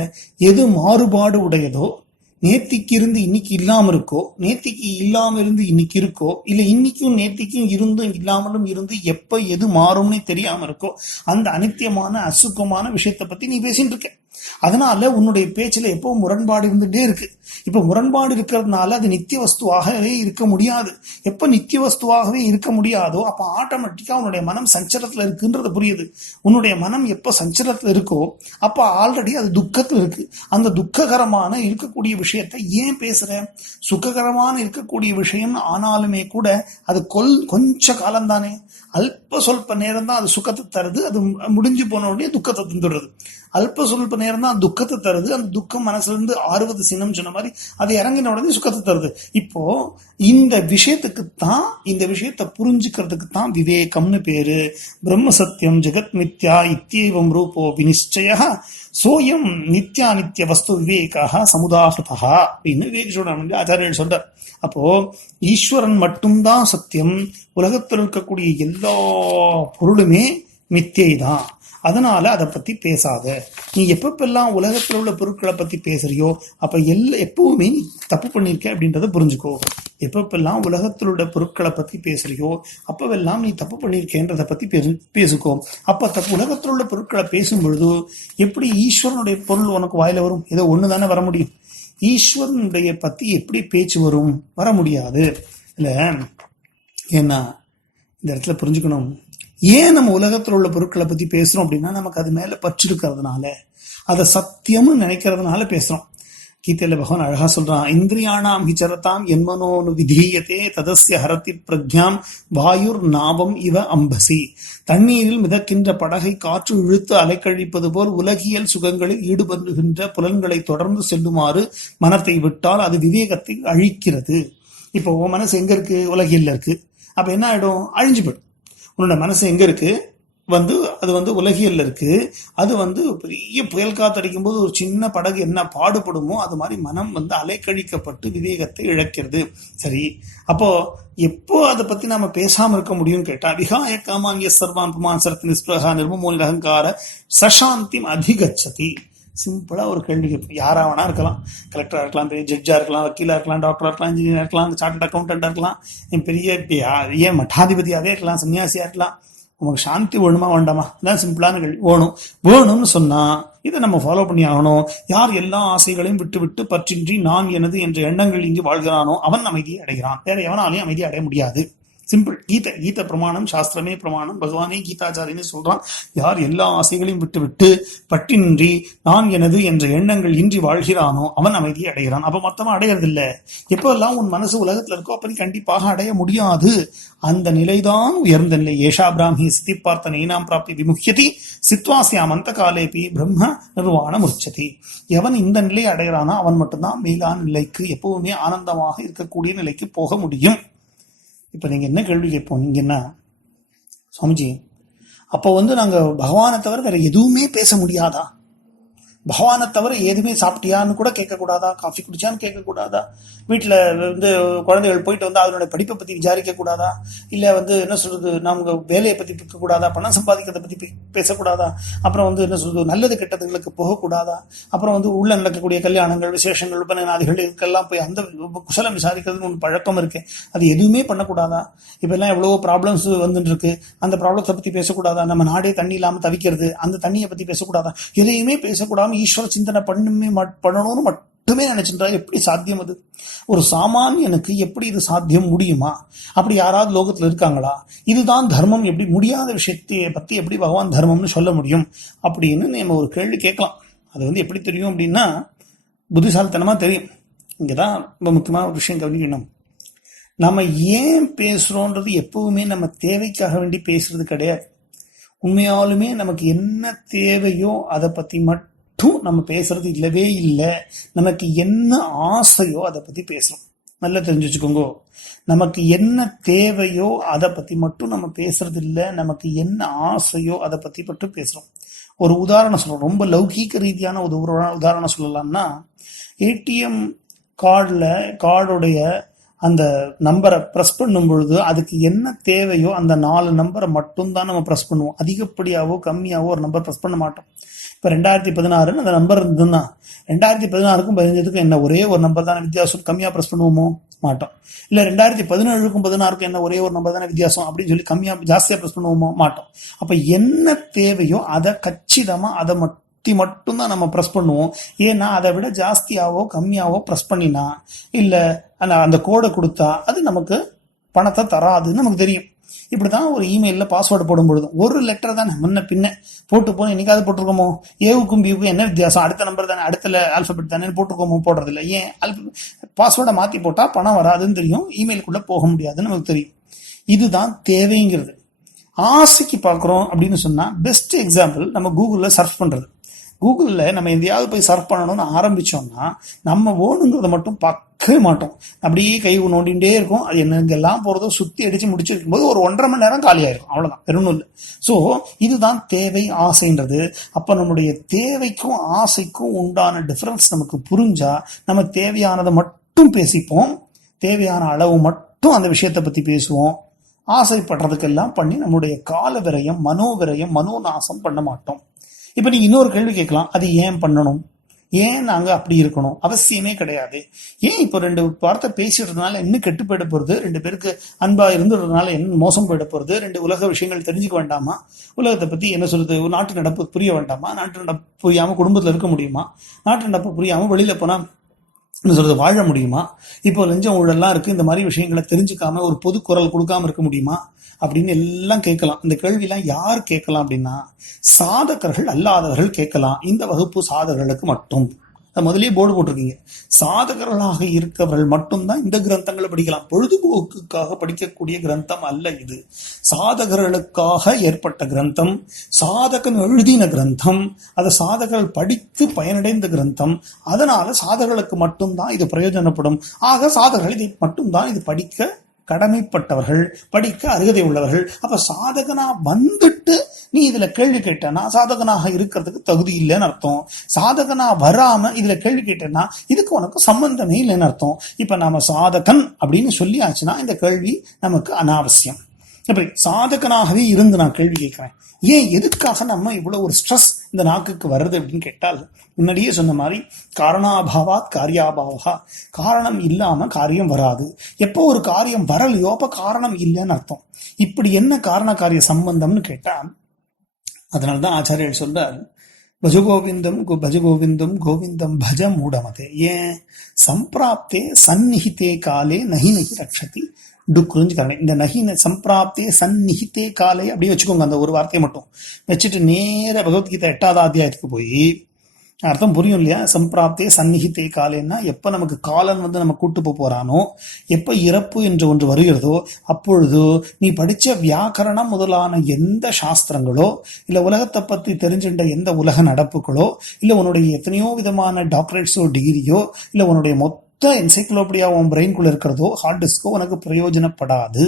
எது மாறுபாடு உடையதோ, நேத்திக்கு இருந்து இன்னைக்கு இல்லாம இருக்கோ, நேத்திக்கு இல்லாம இருந்து இன்னைக்கு இருக்கோ, இல்ல இன்னைக்கும் நேத்திக்கும் இருந்தும் இல்லாமலும் இருந்து எப்ப எது மாறும்னு தெரியாம இருக்கோ, அந்த அனித்தியமான அசுக்கமான விஷயத்தை பத்தி நீ பேசிட்டு இருக்க. அதனால உன்னுடைய பேச்சுல எப்போ முரண்பாடு இருந்துட்டே இருக்கு. இப்ப முரண்பாடு இருக்கிறதுனால அது நித்திய வஸ்துவாகவே இருக்க முடியாது. எப்ப நித்திய வஸ்துவாகவே இருக்க முடியாதோ அப்ப ஆட்டோமேட்டிக்கா உன்னுடைய மனம் சஞ்சலத்துல இருக்குன்றது புரியுது. உன்னுடைய மனம் எப்ப சஞ்சலத்துல இருக்கோ அப்ப ஆல்ரெடி அது துக்கத்துல இருக்கு. அந்த துக்ககரமான இருக்கக்கூடிய விஷயத்தை ஏன் பேசுற? சுககரமான இருக்கக்கூடிய விஷயம் ஆனாலுமே கூட அது கொஞ்ச காலம் தானே, அல்ப சொல்ப நேரம் தான் அது சுகத்தை தருது. அது முடிஞ்சு போன உடனே துக்கத்தை தந்துடுறது. அல்ப சொல்ப நேரம் தான் துக்கத்தை தருது. அந்த துக்கம் மனசுல இருந்து 60 சினம் சொன்ன மாதிரி அது இறங்கின உடனே சுகத்தை தருது. இப்போ இந்த விஷயத்துக்கு தான், இந்த விஷயத்தை புரிஞ்சுக்கிறதுக்கு தான் விவேகம்னு பேரு. பிரம்ம சத்தியம் ஜெகத் மித்யா இத்தியேவம் ரூபோ விநிச்சய சோயம் நித்யா நித்திய வஸ்து விவேகா சமுதாகிருதா அப்படின்னு விவேக ஆச்சாரியர் சொல்றார். அப்போ ஈஸ்வரன் மட்டும்தான் சத்தியம். உலகத்தில் இருக்கக்கூடிய எல்லா பொருளுமே மித்தியை தான். அதனால அதை பத்தி பேசாத. நீ எப்பப்பெல்லாம் உலகத்தில் உள்ள பொருட்களை பத்தி பேசுறியோ அப்ப எப்பவுமே நீ தப்பு பண்ணிருக்க அப்படின்றத புரிஞ்சுக்கோ. எப்பப்பெல்லாம் உலகத்தில் உள்ள பொருட்களை பத்தி பேசுறியோ அப்பவெல்லாம் நீ தப்பு பண்ணிருக்கேன்றதை பத்தி பேசுக்கோ. அப்ப உலகத்தில் உள்ள பொருட்களை பேசும் பொழுது எப்படி ஈஸ்வரனுடைய பொருள் உனக்கு வாயில வரும்? ஏதோ ஒண்ணுதானே வர முடியும். ஈஸ்வரனுடைய பத்தி எப்படி பேச்சு வரும்? வர முடியாது இல்ல. ஏன்னா இந்த இடத்துல புரிஞ்சுக்கணும், ஏன் நம்ம உலகத்தில் உள்ள பொருட்களை பத்தி பேசுறோம் அப்படின்னா நமக்கு அது மேல பற்று இருக்கிறதுனால, அதை சத்தியம்னு நினைக்கிறதுனால பேசுறோம். கீதையில பகவான் அழகா சொல்றான், இந்திரியாணாம் ஹிச்சரதாம் என்மனோனு விதீயத்தே ததஸ்ய ஹரதி பிரக்ஞாம் வாயுர் நாவம் இவ அம்பசி. தண்ணீரில் மிதக்கின்ற படகை காற்று இழுத்து அலைக்கழிப்பது போல் உலகியல் சுகங்களில் ஈடுபடுகின்ற புலன்களை தொடர்ந்து செல்லுமாறு மனத்தை விட்டால் அது விவேகத்தை அழிக்கிறது. இப்போ உன் மனசு எங்க இருக்கு? உலகியல்ல இருக்கு. அப்ப என்ன ஆயிடும்? அழிஞ்சு போயிடும். உன்னோட மனசு எங்க இருக்கு? அது உலகியல்ல இருக்கு. அது பெரிய புயல் காத்தடிக்கும் போது ஒரு சின்ன படகு என்ன பாடுபடுமோ அது மாதிரி மனம் அலைக்கழிக்கப்பட்டு விவேகத்தை இழக்கிறது. சரி, அப்போ எப்போ அதை பத்தி நாம பேசாம இருக்க முடியும் கேட்டா, விகாய காமாங்கிய சர்வான் புமான் சரத் நிஸ்பிரகா நிர்மமூல அகங்கார சசாந்திம் அதிகச்சதி. சிம்பிளா ஒரு கேள்வி கேட்போம். யாரா வேணா இருக்கலாம். கலெக்டரா இருக்கலாம், பெரிய ஜட்ஜா இருக்கலாம், வக்கீலா இருக்கலாம், டாக்டரா இருக்கலாம், இன்ஜினியரா இருக்கலாம், சார்ட்டர்ட் அக்கௌண்டண்டா இருக்கலாம், பெரிய ஏன் மட்டாதிபதியாவே இருக்கலாம், சன்னியாசியா இருக்கலாம். உனக்கு சாந்தி வேணுமா வேண்டாமா? இதான் சிம்பிளான கேள்வி. வேணும்னு சொன்னா இதை நம்ம ஃபாலோ பண்ணி ஆகணும். யார் எல்லா ஆசைகளையும் விட்டு விட்டு பற்றின்றி நான் எனது என்ற எண்ணங்கள் இங்கு வாழ்கிறானோ அவன் அமைதியை அடைகிறான். வேற எவனாலையும் அமைதியை அடைய முடியாது. சிம்பிள். கீதை பிரமாணம், சாஸ்திரமே பிரமாணம். பகவானே கீதாச்சாரியனே சொல்றான், யார் எல்லா ஆசைகளையும் விட்டு விட்டு பட்டின்றி நான் எனது என்ற எண்ணங்கள் இன்றி வாழ்கிறானோ அவன் அமைதியை அடைகிறான். அப்ப மொத்தமா அடையறதில்ல. எப்பெல்லாம் உன் மனசு உலகத்துல இருக்கோ அப்ப நீ கண்டிப்பாக அடைய முடியாது. அந்த நிலைதான் உயர்ந்த நிலை. ஏஷா பிராமி சித்தி பார்த்த நெய்னாம் பிராப்தி விமுக்கியதி சித்வாசியாம் அந்த காலேபி பிரம்ம நிர்வாண முர்ச்சதி. எவன் இந்த நிலையை அடைகிறானோ அவன் மட்டும்தான் மேலான நிலைக்கு, எப்பவுமே ஆனந்தமாக இருக்கக்கூடிய நிலைக்கு போக முடியும். இப்ப நீங்க என்ன கேள்வி கேட்போம்? நீங்க என்ன சுவாமிஜி, அப்போ நாங்க பகவானை தவிர வேற எதுவுமே பேச முடியாதா? பகவானை தவிர எதுவுமே சாப்பிட்டியான்னு கூட கேட்கக்கூடாதா? காஃபி குடிச்சான்னு கேட்கக்கூடாதா? வீட்டுல குழந்தைகள் போயிட்டு அதனுடைய படிப்பை பத்தி விசாரிக்க கூடாதா? இல்ல என்ன சொல்றது, நமக்கு வேலையை பத்தி பேச கூடாதா? பணம் சம்பாதிக்கிறத பத்தி பேசக்கூடாதா? அப்புறம் என்ன சொல்றது, நல்லது கெட்டதுங்களுக்கு போகக்கூடாதா? அப்புறம் உள்ள நடக்கக்கூடிய கல்யாணங்கள், விசேஷங்கள், உபநயனாதிகள் இதுக்கெல்லாம் போய் அந்த குசலம் விசாரிக்கிறதுன்னு ஒன்று பழக்கம் இருக்கு, அது எதுவுமே பண்ணக்கூடாதா? இப்ப எல்லாம் எவ்வளவோ ப்ராப்ளம்ஸ் வந்துட்டு இருக்கு, அந்த ப்ராப்ளத்தை பத்தி பேசக்கூடாதா? நம்ம நாடே தண்ணி இல்லாம தவிக்கிறது, அந்த தண்ணியை பத்தி பேசக்கூடாதா? எதையுமே பேசக்கூடாம ஈஸ்வர சிந்தனை பண்ணணும்னு மட்டுமே நினைச்சுட்டா எப்படி சாத்தியம்? அது ஒரு சாமானியனுக்கு எப்படி இது சாத்தியம் முடியுமா? அப்படி யாராவது லோகத்துல இருக்காங்களா? இதுதான் தர்மம், எப்படி முடியாத விஷயத்தை பத்தி எப்படி பகவான் தர்மம்னு சொல்ல முடியும் அப்படின்னு நம்ம ஒரு கேள்வி கேட்கலாம். அது எப்படி தெரியும் அப்படின்னா, புத்திசாலித்தனமா தெரியும். இங்கதான் ரொம்ப முக்கியமான ஒரு விஷயம் கவனிக்கணும். நம்ம ஏன் பேசுறோன்றது எப்பவுமே நம்ம தேவைக்காக வேண்டி பேசுறது கிடையாது. உண்மையாலுமே நமக்கு என்ன தேவையோ அதை பத்தி மட்டும் நம்ம பேசுறது இல்லவே இல்லை. நமக்கு என்ன ஆசையோ அதை பத்தி பேசுறோம். நல்லா தெரிஞ்சு வச்சுக்கோங்க. நமக்கு என்ன தேவையோ அதை பத்தி மட்டும் நம்ம பேசுறது இல்லை, நமக்கு என்ன ஆசையோ அதை பத்தி மட்டும் பேசுறோம். ஒரு உதாரணம் சொல்றோம், ரொம்ப லௌகீக ரீதியான ஒரு உதாரணம் சொல்லலாம்னா, ஏடிஎம் கார்டுடைய அந்த நம்பரை ப்ரெஸ் பண்ணும் பொழுது அதுக்கு என்ன தேவையோ அந்த 4 நம்பரை மட்டும்தான் நம்ம ப்ரெஸ் பண்ணுவோம். அதிகப்படியாவோ கம்மியாவோ ஒரு நம்பர் ப்ரெஸ் பண்ண மாட்டோம். இப்போ 2016 அந்த நம்பர் இருந்ததுன்னா 2016க்கும் 15க்கும் என்ன ஒரே ஒரு நம்பர் தானே வித்தியாசம், கம்மியாக ப்ரெஸ் பண்ணுவோமோ? மாட்டோம். இல்லை 2017க்கும் 16க்கும் என்ன ஒரே ஒரு நம்பர் தானே வித்தியாசம் அப்படின்னு சொல்லி ஜாஸ்தியாக ப்ரெஸ் பண்ணுவோமோ? மாட்டோம். அப்போ என்ன தேவையோ அதை கச்சிதமாக அதை மட்டும்தான் நம்ம ப்ரெஸ் பண்ணுவோம். ஏன்னா அதை விட ஜாஸ்தியாவோ கம்மியாவோ ப்ரெஸ் பண்ணினா இல்லை அந்த கோடை கொடுத்தா அது நமக்கு பணத்தை தராதுன்னு நமக்கு தெரியும். இப்படிதான் ஒரு இமெயிலில் பாஸ்வேர்டு போடும் பொழுது ஒரு லெட்டர் தானே முன்ன பின்ன போட்டு போய் என்னைக்காவது போட்டிருக்கோமோ? ஏவுக்கும் பிவுக்கும் என்ன வித்தியாசம்? அடுத்த நம்பர் தானே, அடுத்த ஆல்பபெட் தானே போட்டிருக்கோமோ? போடுறதில்ல. ஏன்? பாஸ்வேர்டை மாற்றி போட்டால் பணம் வராதுன்னு தெரியும், இமெயிலுக்குள்ளே போக முடியாதுன்னு நமக்கு தெரியும். இதுதான் தேவைங்கிறது. ஆசைக்கு பார்க்குறோம் அப்படின்னு சொன்னால் பெஸ்ட் எக்ஸாம்பிள் நம்ம கூகுளில் சர்ச் பண்ணுறது. கூகுளில் நம்ம எதையாவது போய் சர்ச் பண்ணணும்னு ஆரம்பித்தோம்னா நம்ம ஓணுங்கிறத மட்டும் பார்க்கவே மாட்டோம். அப்படியே கை நோண்டிகிட்டே இருக்கும். அது என்னங்கெல்லாம் போகிறதோ சுற்றி அடித்து முடிச்சிருக்கும் போது ஒரு 1.5 மணி நேரம் காலியாயிருக்கும். அவ்வளோதான், வெறும் இல்லை. ஸோ இதுதான் தேவை ஆசைன்றது. அப்போ நம்முடைய தேவைக்கும் ஆசைக்கும் உண்டான டிஃப்ரென்ஸ் நமக்கு புரிஞ்சா நம்ம தேவையானதை மட்டும் பேசிப்போம், தேவையான அளவு மட்டும் அந்த விஷயத்தை பற்றி பேசுவோம். ஆசைப்படுறதுக்கெல்லாம் பண்ணி நம்முடைய கால விரயம், மனோநாசம் பண்ண மாட்டோம். இப்ப நீங்க இன்னொரு கேள்வி கேட்கலாம், அது ஏன் பண்ணணும்? ஏன் நாங்க அப்படி இருக்கணும்? அவசியமே கிடையாது. ஏன் இப்போ 2 வார்த்தை பேசிடுறதுனால இன்னும் கெட்டு போயிட போறது? 2 பேருக்கு அன்பா இருந்துடுறதுனால என்ன மோசம் போயிட போறது? 2 உலக விஷயங்கள் தெரிஞ்சுக்க வேண்டாமா? உலகத்தை பத்தி என்ன சொல்றது? நாட்டு நடப்பு புரிய வேண்டாமா? நாட்டு நடப்பு புரியாம குடும்பத்துல இருக்க முடியுமா? நாட்டு நடப்பு புரியாம வெளியில போனா என்ன சொல்றது, வாழ முடியுமா? இப்போ லஞ்சம் ஊழல்லாம் இருக்கு, இந்த மாதிரி விஷயங்களை தெரிஞ்சுக்காம ஒரு பொது குரல் கொடுக்காம இருக்க முடியுமா அப்படின்னு எல்லாம் கேட்கலாம். இந்த கேள்வியெல்லாம் யார் கேட்கலாம் அப்படின்னா, சாதகர்கள் அல்லாதவர்கள் கேட்கலாம். இந்த வகுப்பு சாதகர்களுக்கு மட்டும். முதலே போர்டு போட்டிருக்கீங்க, சாதகர்களாக இருக்கவர்கள் மட்டும்தான் இந்த கிரந்தங்களை படிக்கலாம். பொழுதுபோக்குக்காக படிக்கக்கூடிய கிரந்தம் அல்ல இது. சாதகர்களுக்காக ஏற்பட்ட கிரந்தம், சாதகன் எழுதின கிரந்தம், அதை சாதகர்கள் படித்து பயனடைந்த கிரந்தம். அதனால சாதகர்களுக்கு மட்டும்தான் இது பிரயோஜனப்படும். ஆக சாதகர்கள் இதை மட்டும்தான் இது படிக்க கடமைப்பட்டவர்கள், படிக்க அருகதை உள்ளவர்கள். அப்ப சாதகனா வந்துட்டு நீ இதுல கேள்வி கேட்டனா சாதகனாக இருக்கிறதுக்கு தகுதி இல்லைன்னு அர்த்தம். சாதகனா வராம இதுல கேள்வி கேட்டேன்னா இதுக்கு உனக்கு சம்பந்தமே இல்லைன்னு அர்த்தம். இப்ப நாம சாதகன் அப்படின்னு சொல்லியாச்சுன்னா இந்த கேள்வி நமக்கு அனாவசியம். அப்படி சாதகனாகவே இருந்து நான் கேள்வி கேட்கிறேன், ஏன் எதுக்காக நம்ம இவ்வளவு ஒரு ஸ்ட்ரெஸ் இந்த நாக்குக்கு வருது அப்படின்னு கேட்டால், முன்னாடியே சொன்ன மாதிரி காரணாபாவாத் காரியாபாவா, காரணம் இல்லாம காரியம் வராது. எப்போ ஒரு காரியம் வரலையோ அப்ப காரணம் இல்லைன்னு அர்த்தம். இப்படி என்ன காரண காரிய சம்பந்தம்னு கேட்டா, அதனால்தான் ஆச்சாரியர் சொல்றார், பஜகோவிந்தம் கோவிந்தம் பஜ மூடமதே. ஏன்? சம்பிராப்தே சந்நிஹிதே காலே நஹி ரக்ஷதி டுக்குறிஞ்சுக்காரன். இந்த நஹின சம்பிராப்தே சந்நிஹிதே காலே அப்படியே வச்சுக்கோங்க. அந்த ஒரு வார்த்தையை மட்டும் வச்சுட்டு நேர பகவத்கீதை 8வது அத்தியாயத்துக்கு போய் அர்த்தம் புரியும் இல்லையா? சம்பிராப்தே சந்நிஹிதே காலேன்னா எப்ப நமக்கு காலன் நம்ம கூட்டு போறானோ, எப்ப இறப்பு என்று ஒன்று வருகிறதோ அப்பொழுது நீ படிச்ச வியாக்கரணம் முதலான எந்த சாஸ்திரங்களோ, இல்ல உலகத்தை பத்தி தெரிஞ்சின்ற எந்த உலக நடப்புகளோ, இல்ல உன்னுடைய எத்தனையோ விதமான டாக்டரேட்ஸோ டிகிரியோ, இல்ல உன்னுடைய மொத்த என்சைக்ளோபீடியா உன் பிரெயின்குள்ள இருக்கிறதோ ஹார்ட் டிஸ்கோ உனக்கு பிரயோஜனப்படாது.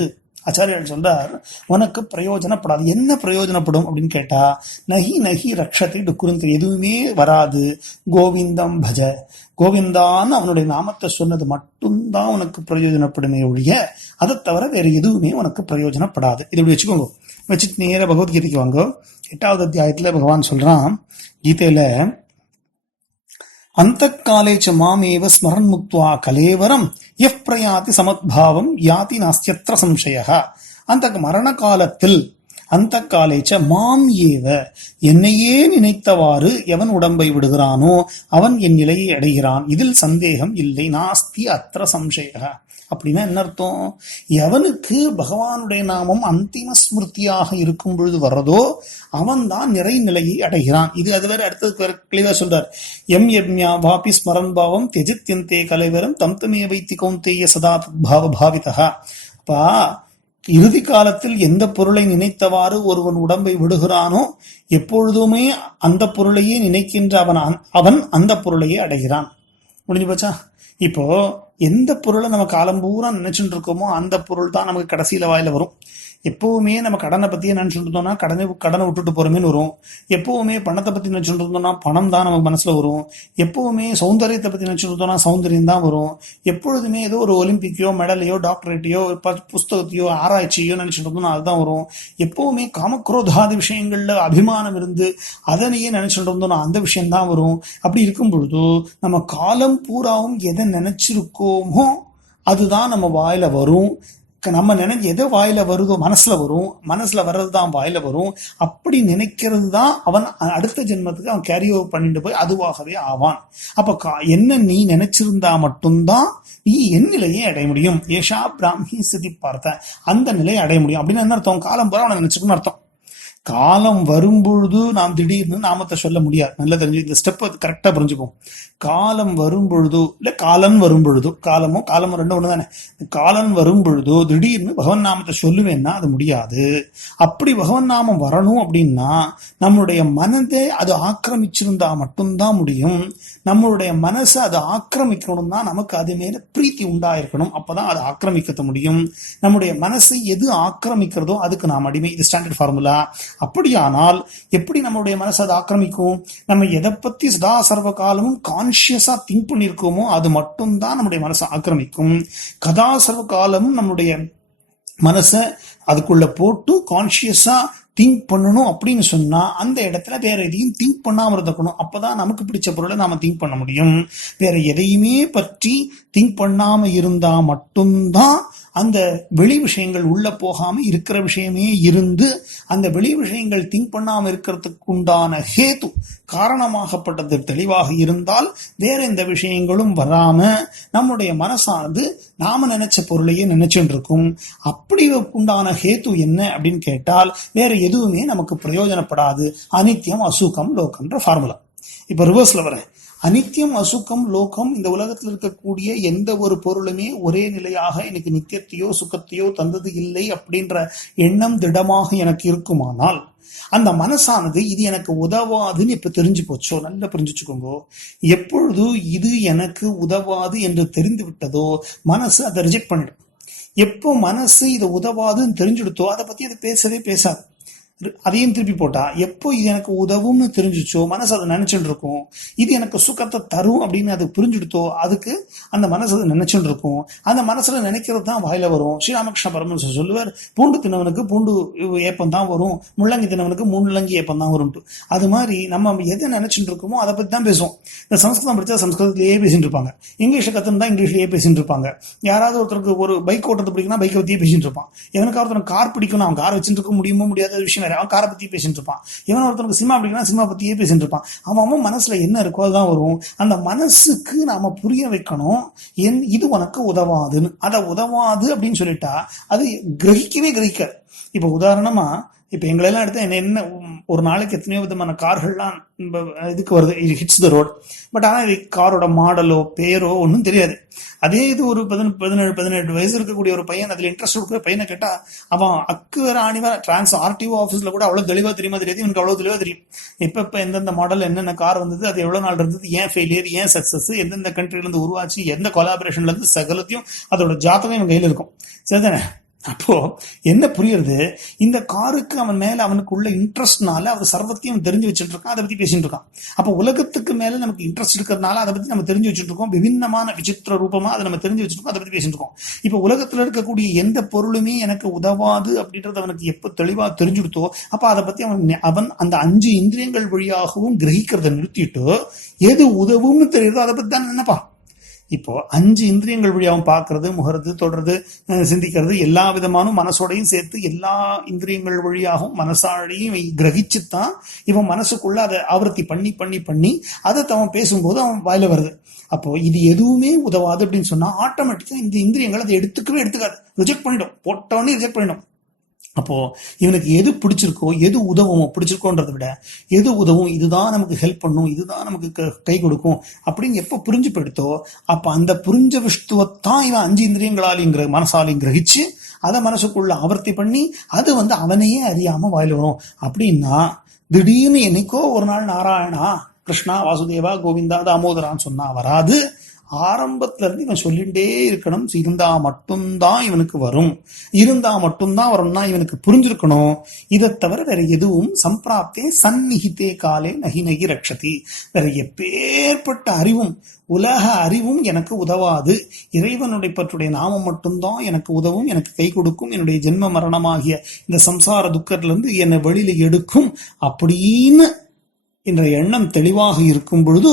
ஆச்சாரியர் சொல்றார், உனக்கு பிரயோஜனப்படாது. என்ன பிரயோஜனப்படும் அப்படின்னு கேட்டா, நஹி ரக்ஷதி டுக்குருந்து, எதுவுமே வராது. கோவிந்தம் பஜ, கோவிந்தான்னு அவனுடைய நாமத்தை சொன்னது மட்டும்தான் உனக்கு பிரயோஜனப்படுமே ஒழிய அதை தவிர வேற எதுவுமே உனக்கு பிரயோஜனப்படாது. இது இப்படி வச்சுக்கோங்க. வச்சுட்டு நேர பகவத்கீதைக்கு வாங்க. 8வது அத்தியாயத்துல பகவான் சொல்றான் கீதையில, அந்த காலேச்ச மாமேவ ஸ்மரன் முக்த்வா கலேவரம் எஃப் பிரயாதி சமத்பாவம் யாதி நாஸ்தியத்ர சம்சய. அந்த மரண காலத்தில் அந்த காலேச்ச மாம் ஏவ, என்னையே நினைத்தவாறு எவன் உடம்பை விடுகிறானோ அவன் என் நிலையை அடைகிறான், இதில் சந்தேகம் இல்லை. நாஸ்தி அத்திர சம்சய. அப்படின்னா என்ன அர்த்தம்? எவனுக்கு பகவானுடைய நாமம் அந்திம ஸ்மிருதியாக இருக்கும் பொழுது வர்றதோ அவன் தான் நிறை நிலையை அடைகிறான். இது அது வேற அடுத்தது தெளிவா சொல்றார். எம் யஜ்ஞா வாபி ஸ்மரன் பாவம் தெஜித்யந்தே கலைவரம் தம் தமே வைத்தி கௌந்தேய சதா பாவ பாவிதா. அப்பா, இறுதி காலத்தில் எந்த பொருளை நினைத்தவாறு ஒருவன் உடம்பை விடுகிறானோ எப்பொழுதுமே அந்த பொருளையே நினைக்கின்ற அவன் அந்த பொருளையே அடைகிறான். முடிஞ்சு போச்சா? இப்போ எந்த பொருளை நம்ம காலம் பூரா நினைச்சுட்டு இருக்கோமோ அந்த பொருள் தான் நமக்கு கடைசியில வாயில வரும். எப்பவுமே நம்ம கடனை பத்தியே நினைச்சுட்டு இருந்தோம்னா கடனை விட்டுட்டு போறமேன்னு வரும். எப்பவுமே பணத்தை பத்தி நினைச்சுட்டு இருந்தோம்னா பணம் தான் நமக்கு மனசுல வரும். எப்பவுமே சௌந்தரியத்தை பத்தி நினைச்சுட்டு இருந்தோம்னா சௌந்தரியம் தான் வரும். எப்பொழுதுமே ஏதோ ஒரு ஒலிம்பிக்கையோ மெடலையோ டாக்டரேட்டையோ புஸ்தகத்தையோ ஆராய்ச்சியோ நினைச்சுட்டு இருந்தோம்னா அதுதான் வரும். எப்பவுமே காமக்ரோதாதி விஷயங்கள்ல அபிமானம் இருந்து அதனையே நினைச்சுட்டு இருந்தோம்னா அந்த விஷயம் தான் வரும். அப்படி இருக்கும் பொழுது நம்ம காலம் பூராவும் எதை நினைச்சிருக்கோமோ அதுதான் நம்ம வாயில வரும். நம்ம நினைச்சு எதை வாயில வருதோ மனசுல வரும். மனசுல வர்றது தான் வாயில வரும். அப்படி நினைக்கிறது தான் அவன் அடுத்த ஜென்மத்துக்கு அவன் கேரி ஓவர் பண்ணிட்டு போய் அதுவாகவே ஆவான். அப்ப என்ன நீ நினைச்சிருந்தா மட்டும்தான் நீ என் நிலையை அடைய முடியும். ஏஷா பிராமி ஸ்திதி பார்த்த அந்த நிலையை அடைய முடியும். அப்படின்னு என்ன அர்த்தம்? காலம் போற அவனை நினைச்சுக்கணும்னு அர்த்தம். காலம் வரும்பொழுது நாம் திடீர்னு நாமத்தை சொல்ல முடியாது. நல்லா தெரிஞ்சு இந்த ஸ்டெப் கரெக்டா புரிஞ்சுப்போம். காலம் வரும்பொழுதோ இல்ல காலன் வரும்பொழுதோ, காலமும் ரெண்டும் ஒண்ணு தானே. காலன் வரும்பொழுதோ திடீர்னு பகவன் நாமத்தை சொல்லுவேன்னா அது முடியாது. அப்படி பகவன் நாமம் வரணும் அப்படின்னா நம்மளுடைய மனதை அது ஆக்கிரமிச்சிருந்தா மட்டும்தான் முடியும். நம்மளுடைய மனசை அதை ஆக்கிரமிக்கணும்னா நமக்கு அது மேல பிரீத்தி உண்டாயிருக்கணும். அப்பதான் அதை ஆக்கிரமிக்க முடியும். நம்முடைய மனசை எது ஆக்கிரமிக்கிறதோ அதுக்கு நாம் அடிமை. இது ஸ்டாண்டர்ட் ஃபார்முலா. அப்படியானால் எப்படி நம்மளுடைய மனசு அதை ஆக்கிரமிக்கும்? நம்ம எதை பத்தி சதா சர்வ காலமும் கான்சியஸா திங்க் பண்ணிருக்கோமோ அது மட்டும்தான் நம்முடைய மனசை ஆக்கிரமிக்கும். கதா சர்வ காலமும் நம்மளுடைய மனசை அதுக்குள்ள போட்டு கான்சியஸா திங்க் பண்ணணும் அப்படின்னு சொன்னா அந்த இடத்துல வேற எதையும் திங்க் பண்ணாம இருக்கணும். அப்பதான் நமக்கு பிடிச்ச பொருளை நாம திங்க் பண்ண முடியும். வேற எதையுமே பற்றி திங்க் பண்ணாம இருந்தா மட்டும்தான் அந்த வெளி விஷயங்கள் உள்ள போகாம இருக்கிற விஷயமே இருந்து அந்த வெளி விஷயங்கள் திங்க் பண்ணாம இருக்கிறதுக்கு உண்டான ஹேத்து காரணமாகப்பட்டது தெளிவாக இருந்தால் வேற எந்த விஷயங்களும் வராம நம்முடைய மனசானது நாம நினைச்ச பொருளையே நினைச்சுட்டு இருக்கும். அப்படி உண்டான ஹேத்து என்ன அப்படின்னு கேட்டால் வேற எதுவுமே நமக்கு பிரயோஜனப்படாது. அனித்தியம் அசுகம் லோகம்ன்ற ஃபார்முலா. இப்ப ரிவர்ஸ்ல வரேன். அனித்தியம் அசுக்கம் லோகம், இந்த உலகத்தில் இருக்கக்கூடிய எந்த ஒரு பொருளுமே ஒரே நிலையாக எனக்கு நித்தியத்தையோ சுகத்தையோ தந்தது இல்லை அப்படின்ற எண்ணம் திடமாக எனக்கு இருக்குமானால் அந்த மனசானது இது எனக்கு உதவாதுன்னு இப்ப தெரிஞ்சு போச்சோ, நல்லா புரிஞ்சுச்சுக்கோங்க. எப்பொழுது இது எனக்கு உதவாது என்று தெரிந்து விட்டதோ மனசு அதை ரிஜெக்ட் பண்ணிடும். எப்போ மனசு இதை உதவாதுன்னு தெரிஞ்சுடுத்தோ அதை பத்தி அது பேசவே பேசாது. அதையும் திருப்பி போட்டா எப்போ இது எனக்கு உதவும்னு தெரிஞ்சிச்சோ மனசு அதை நினைச்சுட்டு இருக்கும். இது எனக்கு சுகத்தை தரும் அப்படின்னு அது புரிஞ்சுடுத்தோ அதுக்கு அந்த மனசு அதை நினைச்சுட்டு இருக்கும். அந்த மனசுல நினைக்கிறது தான் வாயில வரும். ஸ்ரீராமகிருஷ்ண பரமஹம்சர் சொல்லுவார், பூண்டு தின்னவனுக்கு பூண்டு ஏப்பம் தான் வரும், முள்ளங்கி தின்னவனுக்கு முள்ளங்கி ஏப்பம் தான் வரும்ட்டு. அது மாதிரி நம்ம எதை நினைச்சுட்டு இருக்கோமோ அதை பத்தி தான் பேசுவோம். இந்த சம்ஸ்கிருதம் படிச்சா சம்ஸ்கிருதத்திலேயே பேசிட்டு இருப்பாங்க, இங்கிலீஷை கத்துனா இங்கிலீஷ்லயே பேசிட்டு இருப்பாங்க. யாராவது ஒருத்தருக்கு ஒரு பைக் ஓட்டுறது பிடிக்குன்னா பைக்கை பத்தியே பேசிட்டு இருப்பான். எவனுக்கு ஒருத்தருக்கு கார் பிடிக்கும், அவன் கார் வச்சுட்டு இருக்க முடியுமோ முடியாத விஷயம், அவன் காரை பத்தி பேசிட்டு இருப்பான். இவன் ஒருத்தருக்கு சினிமா பிடிக்குன்னா சினிமா பத்தியே பேசிட்டு இருப்பான். அவன் மனசுல என்ன இருக்கோ அதுதான் வரும். அந்த மனசுக்கு நாம புரிய வைக்கணும் இது உனக்கு உதவாதுன்னு. அதை உதவாது அப்படின்னு சொல்லிட்டா அது கிரகிக்காது. இப்ப உதாரணமா இப்ப எங்களெல்லாம் எடுத்தா என்ன ஒரு நாளைக்கு எத்தனையோ விதமான கார்கள்லாம் இதுக்கு வருது, இது ஹிட்ஸ் த ரோட். பட் ஆனா இது காரோட மாடலோ பேரோ ஒன்றும் தெரியாது. அதே இது ஒரு 17-18 வயசு இருக்கக்கூடிய ஒரு பையன், அதுல இன்ட்ரெஸ்ட் இருக்கிற பையனை கேட்டா அவன் அக்கு வேற ஆணிவா ஆர்டிஓ ஆஃபீஸ்ல கூட அவ்வளவு தெளிவா தெரியுமா தெரியாது. இவனுக்கு அவ்வளவு தெளிவா தெரியும் எப்ப எந்தெந்த மாடல் என்னென்ன கார் வந்தது, அது எவ்வளவு நாள் இருந்தது, ஏன் ஃபெயிலியர் ஏன் சக்சஸ், எந்தெந்த கண்ட்ரில இருந்து உருவாச்சு, எந்த கொலாபரேஷன்ல இருந்து சகலத்தையும் அதோட ஜாதகம் இவன் கையில இருக்கும். சரிதானே? அப்போ என்ன புரியுறது, இந்த காருக்கு அவன் மேல அவனுக்கு உள்ள இன்ட்ரெஸ்ட்னால அவர் சர்வத்தையும் தெரிஞ்சு வச்சுட்டு இருக்கான், அதை பத்தி பேசிட்டு இருக்கான். அப்போ உலகத்துக்கு மேல நமக்கு இன்ட்ரெஸ்ட் இருக்கிறதுனால அதை பத்தி நம்ம தெரிஞ்சு வச்சுட்டு இருக்கோம். விபின்னமான விசித்திர ரூபமா அதை நம்ம தெரிஞ்சு வச்சிருக்கோம், அதை பத்தி பேசிட்டு இருக்கோம். இப்ப உலகத்துல இருக்கக்கூடிய எந்த பொருளுமே எனக்கு உதவாது அப்படின்றது அவனுக்கு எப்ப தெளிவா தெரிஞ்சுடுத்தோ அப்ப அதை பத்தி அவன் அந்த 5 இந்திரியங்கள் வழியாகவும் கிரகிக்கிறத நிறுத்திட்டு எது உதவும்னு தெரியுதோ அதை பத்தி தான் நினைப்பான். இப்போ 5 இந்திரியங்கள் வழியாகவும் பார்க்கறது, முகறது, தொடர்றது, சிந்திக்கிறது, எல்லா விதமான மனசோடையும் சேர்த்து எல்லா இந்திரியங்கள் வழியாகவும் மனசாழையும் கிரகிச்சுத்தான் இவன் மனசுக்குள்ள அதை ஆவர்த்தி பண்ணி பண்ணி பண்ணி அதை அவன் பேசும்போது அவன் வாயில வருது. அப்போ இது எதுவுமே உதவாது அப்படின்னு சொன்னா ஆட்டோமேட்டிக்கா இந்த இந்திரியங்கள் அதை எடுத்துக்காது, ரிஜெக்ட் பண்ணிடும், போட்டவனே ரிஜெக்ட் பண்ணிடும். அப்போ இவனுக்கு எது பிடிச்சிருக்கோ எது உதவும் பிடிச்சிருக்கோன்றதை விட எது உதவும் இதுதான் நமக்கு ஹெல்ப் பண்ணும், இதுதான் நமக்கு கை கொடுக்கும் அப்படின்னு எப்ப புரிஞ்சு போயிடுத்தோ அப்ப அந்த புரிஞ்ச விஷ்டுவத்தான் இவன் 5 இந்திரியங்களாலையும் மனசாலையும் கிரகிச்சு அதை மனசுக்குள்ள ஆவர்த்தி பண்ணி அது அவனையே அறியாம வாயில வரும். அப்படின்னா திடீர்னு என்னைக்கோ ஒரு நாள் நாராயணா, கிருஷ்ணா, வாசுதேவா, கோவிந்தா, தாமோதரான்னு சொன்னா வராது. ஆரம்பத்துல இருந்து இவன் சொல்லிட்டே இருக்கணும். இருந்தா மட்டும்தான் இவனுக்கு வரும், இருந்தா மட்டும்தான் வரும்னா இவனுக்கு புரிஞ்சிருக்கணும். இதை தவிர வேற எதுவும் சம்பிராப்தே சந்நிகிதே காலே நகி நகி ரக்ஷதி, வேற எப்பேற்பட்ட அறிவும் உலக அறிவும் எனக்கு உதவாது. இறைவனுடைய பற்றுடைய நாமம் மட்டும்தான் எனக்கு உதவும், எனக்கு கை கொடுக்கும், என்னுடைய ஜென்ம மரணமாகிய இந்த சம்சார துக்கத்திலிருந்து என்னை வெளியில எடுக்கும் அப்படின்னு என்ற எண்ணம் தெளிவாக இருக்கும் பொழுது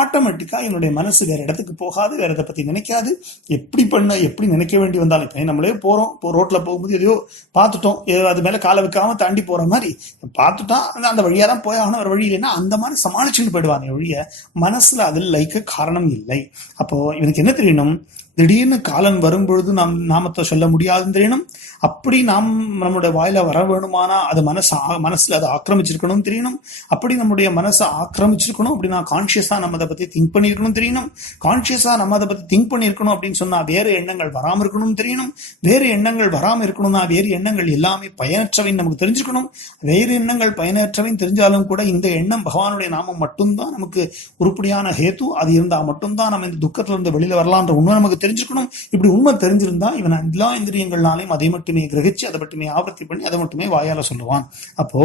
ஆட்டோமேட்டிக்கா என்னுடைய மனசு வேற இடத்துக்கு போகாது, வேற இதை பத்தி நினைக்காது. எப்படி நினைக்க வேண்டி வந்தாலும், இப்ப நம்மளே போறோம், இப்போ ரோட்ல போகும்போது எதையோ பார்த்துட்டோம், அது மேல காலை வைக்காம தாண்டி போற மாதிரி பார்த்துட்டா அந்த வழியா தான் போய் ஆகணும், வேற வழி இல்லைன்னா அந்த மாதிரி சமாளிச்சுட்டு போயிடுவாங்க ஒழிய மனசுல அதில் லைக்க காரணம் இல்லை. அப்போ இவனுக்கு என்ன தெரியணும், திடீர்னு காலன் வரும்பொழுது நாம் நாமத்தை சொல்ல முடியாதுன்னு தெரியணும். அப்படி நாம் நம்முடைய வாயில வர வேணுமானா அது மனசுல அதை ஆக்கிரமிச்சிருக்கணும் தெரியணும். அப்படி நம்முடைய மனசை ஆக்கிரமிச்சிருக்கணும் அப்படின்னா கான்சியஸா நம்ம அதை பத்தி திங்க் பண்ணிருக்கணும் தெரியணும். கான்சியஸா நம்ம அதை பத்தி திங்க் பண்ணிருக்கணும் அப்படின்னு சொன்னா வேறு எண்ணங்கள் வராம இருக்கணும் தெரியணும். வேறு எண்ணங்கள் வராம இருக்கணும்னா வேறு எண்ணங்கள் எல்லாமே பயனற்றவைன்னு நமக்கு தெரிஞ்சுக்கணும். வேறு எண்ணங்கள் பயனற்றவைன்னு தெரிஞ்சாலும் கூட இந்த எண்ணம் பகவானுடைய நாமம் மட்டும்தான் நமக்கு உருப்படியான ஹேத்து, அது இருந்தா மட்டும்தான் நம்ம இந்த துக்கத்துல இருந்து வெளியில வரலான்ற உண்மை நமக்கு தெரிஞ்சுக்கணும். இப்படி உண்மை தெரிஞ்சிருந்தா இவன் எல்லா இந்திரியங்கள்னாலையும் அதை மட்டுமே கிரகிச்சு அதை மட்டுமே ஆவர்த்தி பண்ணி அதை மட்டுமே வாயால சொல்லுவான். அப்போ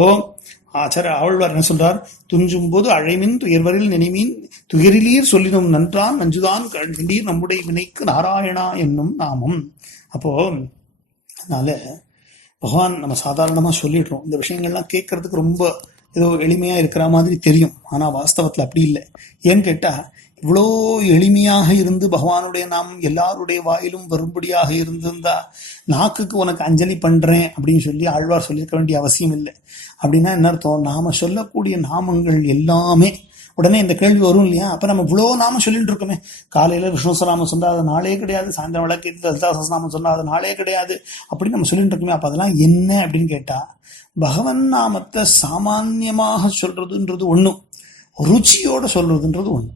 ஆச்சார ஆழ்வார் என்ன சொல்றார், துஞ்சும் போது அழைமின் துயர்வரில் நினைமீன் துயரிலீர் சொல்லினும் நன்றான் நஞ்சுதான் கண்டீர் நம்முடைய வினைக்கு நாராயணா என்னும் நாமம். அப்போ அதனால பகவான் நம்ம சாதாரணமா சொல்லிடுறோம், இந்த விஷயங்கள்லாம் கேட்கறதுக்கு ரொம்ப ஏதோ எளிமையா இருக்கிற மாதிரி தெரியும். ஆனா வாஸ்தவத்துல அப்படி இல்லை. ஏன்னு கேட்டா இவ்வளோ எளிமையாக இருந்து பகவானுடைய நாமம் எல்லாருடைய வாயிலும் வரும்படியாக இருந்திருந்தா நாக்குக்கு உனக்கு அஞ்சலி பண்றேன் அப்படின்னு சொல்லி ஆழ்வார் சொல்லியிருக்க வேண்டிய அவசியம் இல்லை. அப்படின்னா என்ன அர்த்தம், நாம சொல்லக்கூடிய நாமங்கள் எல்லாமே உடனே இந்த கேள்வி வரும் இல்லையா, அப்ப நம்ம இவ்வளோ நாமம் சொல்லிட்டு இருக்கோமே, காலையில விஷ்ணு சநாமம் சொன்னா அது நாளே கிடையாது, சாயந்தரம் விளக்கு லலிதா சஹஸ்ரநாமம் சொன்னா அது நாளே கிடையாது அப்படின்னு நம்ம சொல்லிட்டு இருக்கோமே, அப்ப அதெல்லாம் என்ன அப்படின்னு கேட்டா பகவன் நாமத்தை சாமான்யமாக சொல்றதுன்றது ஒண்ணும், ருச்சியோட சொல்றதுன்றது ஒண்ணு.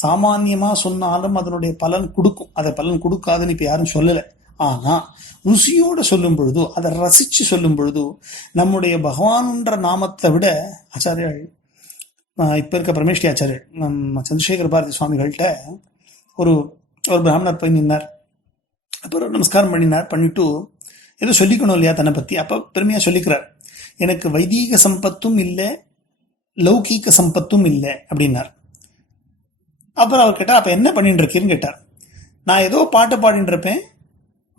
சாமான்யமா சொன்னாலும் அதனுடைய பலன் கொடுக்கும், அதை பலன் கொடுக்காதுன்னு இப்ப யாரும் சொல்லலை. ஆனா ருசியோட சொல்லும் பொழுது, அதை ரசிச்சு சொல்லும் பொழுது நம்முடைய பகவான்ன்ற நாமத்தை விட ஆச்சாரியர்கள் இப்ப இருக்க பரமேஸ்வரி ஆச்சாரியர் சந்திரசேகர பாரதி சுவாமிகள்கிட்ட ஒரு பிராமணர் போய் நின்னார். அப்புறம் நமஸ்காரம் பண்ணிட்டு ஏதோ சொல்லிக்கணும் இல்லையா தன்னை பத்தி. அப்ப பெருமையா சொல்லிக்கிறார், எனக்கு வைதீக சம்பத்தும் இல்லை லௌகீக சம்பத்தும் இல்லை அப்படின்னார். அப்புறம் அவர் கேட்டார், அப்ப என்ன பண்ணிட்டு இருக்கீன்னு கேட்டார். நான் ஏதோ பாட்டு பாடிட்டு இருப்பேன்,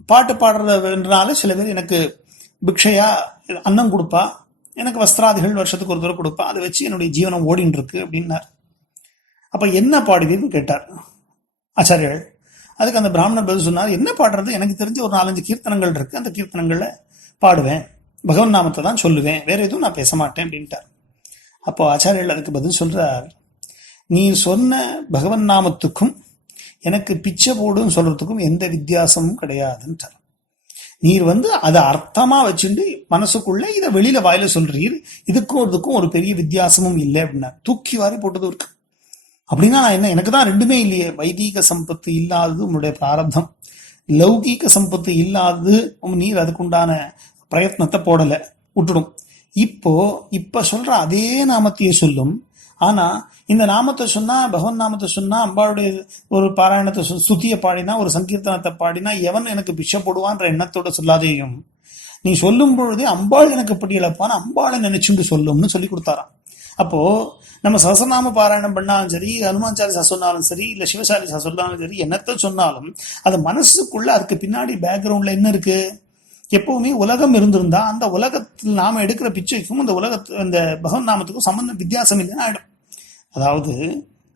பாட்டு பாடுறதுனால சில பேர் எனக்கு பிக்ஷையா அன்னம் கொடுப்பா, எனக்கு வஸ்திராதிகள் வருஷத்துக்கு ஒரு தடவை கொடுப்பா, அதை வச்சு என்னுடைய ஜீவனம் ஓடின்னு இருக்கு அப்படின்னார். அப்ப என்ன பாடுவீர்னு கேட்டார் ஆச்சாரியர்கள். அதுக்கு அந்த பிராமணர் பதில் சொன்னார், என்ன பாடுறது, எனக்கு தெரிஞ்ச ஒரு 4-5 கீர்த்தனங்கள் இருக்கு, அந்த கீர்த்தனங்கள்ல பாடுவேன், பகவன் நாமத்தை தான் சொல்லுவேன், வேற எதுவும் நான் பேச மாட்டேன் அப்படின்ட்டார். அப்போ ஆச்சாரியர்கள் அதுக்கு பதில் சொல்றார், நீ சொன்ன பகவன் நாமத்துக்கும் எனக்கு பிச்சை போடுன்னு சொல்றதுக்கும் எந்த வித்தியாசமும் கிடையாதுன்றார். நீர் அதை அர்த்தமா வச்சுட்டு மனசுக்குள்ள இதை வெளியில வாயில சொல்றீர், இதுக்கும் ஒரு பெரிய வித்தியாசமும் இல்லை அப்படின்னா தூக்கி வாரி போட்டது இருக்கு. அப்படின்னா நான் என்ன, எனக்கு தான் ரெண்டுமே இல்லையே, வைதீக சம்பத்து இல்லாதது உன்னுடைய பிராரப்தம், லௌகீக சம்பத்து இல்லாதது நீர் அதுக்குண்டான பிரயத்னத்தை போடல, விட்டுடும். இப்ப சொல்ற அதே நாமத்தையே சொல்லும். ஆனா இந்த நாமத்தை சொன்னா, பகவன் நாமத்தை சொன்னா, அம்பாளுடைய ஒரு பாராயணத்தை ஸ்துதியை பாடினா, ஒரு சங்கீர்த்தனத்தை பாடினா எவன் எனக்கு பிச்சை போடுவான்ற எண்ணத்தோட சொல்லாதேயும் நீ சொல்லும் பொழுதே அம்பாள் எனக்கு பட்டியலப்பான அம்பாளை நினைச்சுட்டு சொல்லும்னு சொல்லி கொடுத்தாராம். அப்போ நம்ம சஹஸ்ரநாம பாராயணம் பண்ணாலும் சரி, ஹனுமான்சாரி சொன்னாலும் சரி, இல்ல சிவசாரி சொன்னாலும் சரி, என்னத்தை சொன்னாலும் அது மனசுக்குள்ள அதுக்கு பின்னாடி பேக்ரவுண்ட்ல என்ன இருக்கு, எப்பவுமே உலகம் இருந்திருந்தா அந்த உலகத்தில் நாம எடுக்கிற பிச்சைக்கும் அந்த பகவன் நாமத்துக்கும் சம்பந்தம் வித்தியாசம் இல்லைன்னு ஆயிடும். அதாவது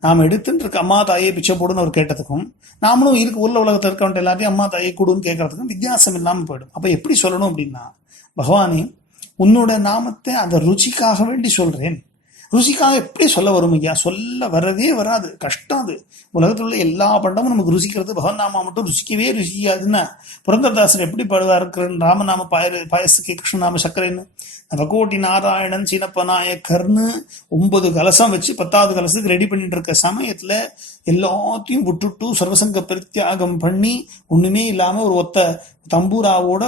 நாம எடுத்துட்டு இருக்க அம்மா தாயை பிச்சை போடுன்னு அவர் கேட்டதுக்கும், நாமளும் உள்ள உலகத்தில் இருக்கவன்ட்டு எல்லாத்தையும் அம்மா தாயை கூடுன்னு கேட்கறதுக்கும் வித்தியாசம் இல்லாம போயிடும். அப்ப எப்படி சொல்லணும் அப்படின்னா, பகவானே உன்னோட நாமத்தை அந்த ருச்சிக்காக வேண்டி சொல்றேன். ருசிக்காக எப்படி சொல்ல வரும் ஐயா, சொல்ல வரவே வராது, கஷ்டம். அது உலகத்தில் உள்ள எல்லா பண்டமும் நமக்கு ருசிக்கிறது, பகவன் நாமா மட்டும் ருசிக்கவே ருசிக்காதுன்னா புரந்தரதாசர் எப்படி பாடுவார், ராமநாம பாயசுக்கு கிருஷ்ணநாம சக்கரைன்னு, நவகோட்டி நாராயணன் சீனப்ப நாயக்கர்னு 9 கலசம் வச்சு 10வது கலசத்துக்கு ரெடி பண்ணிட்டு இருக்க சமயத்துல எல்லாத்தையும் விட்டுட்டு சர்வசங்க பரித்தியாகம் பண்ணி ஒண்ணுமே இல்லாம ஒரு ஒத்த தம்பூராவோட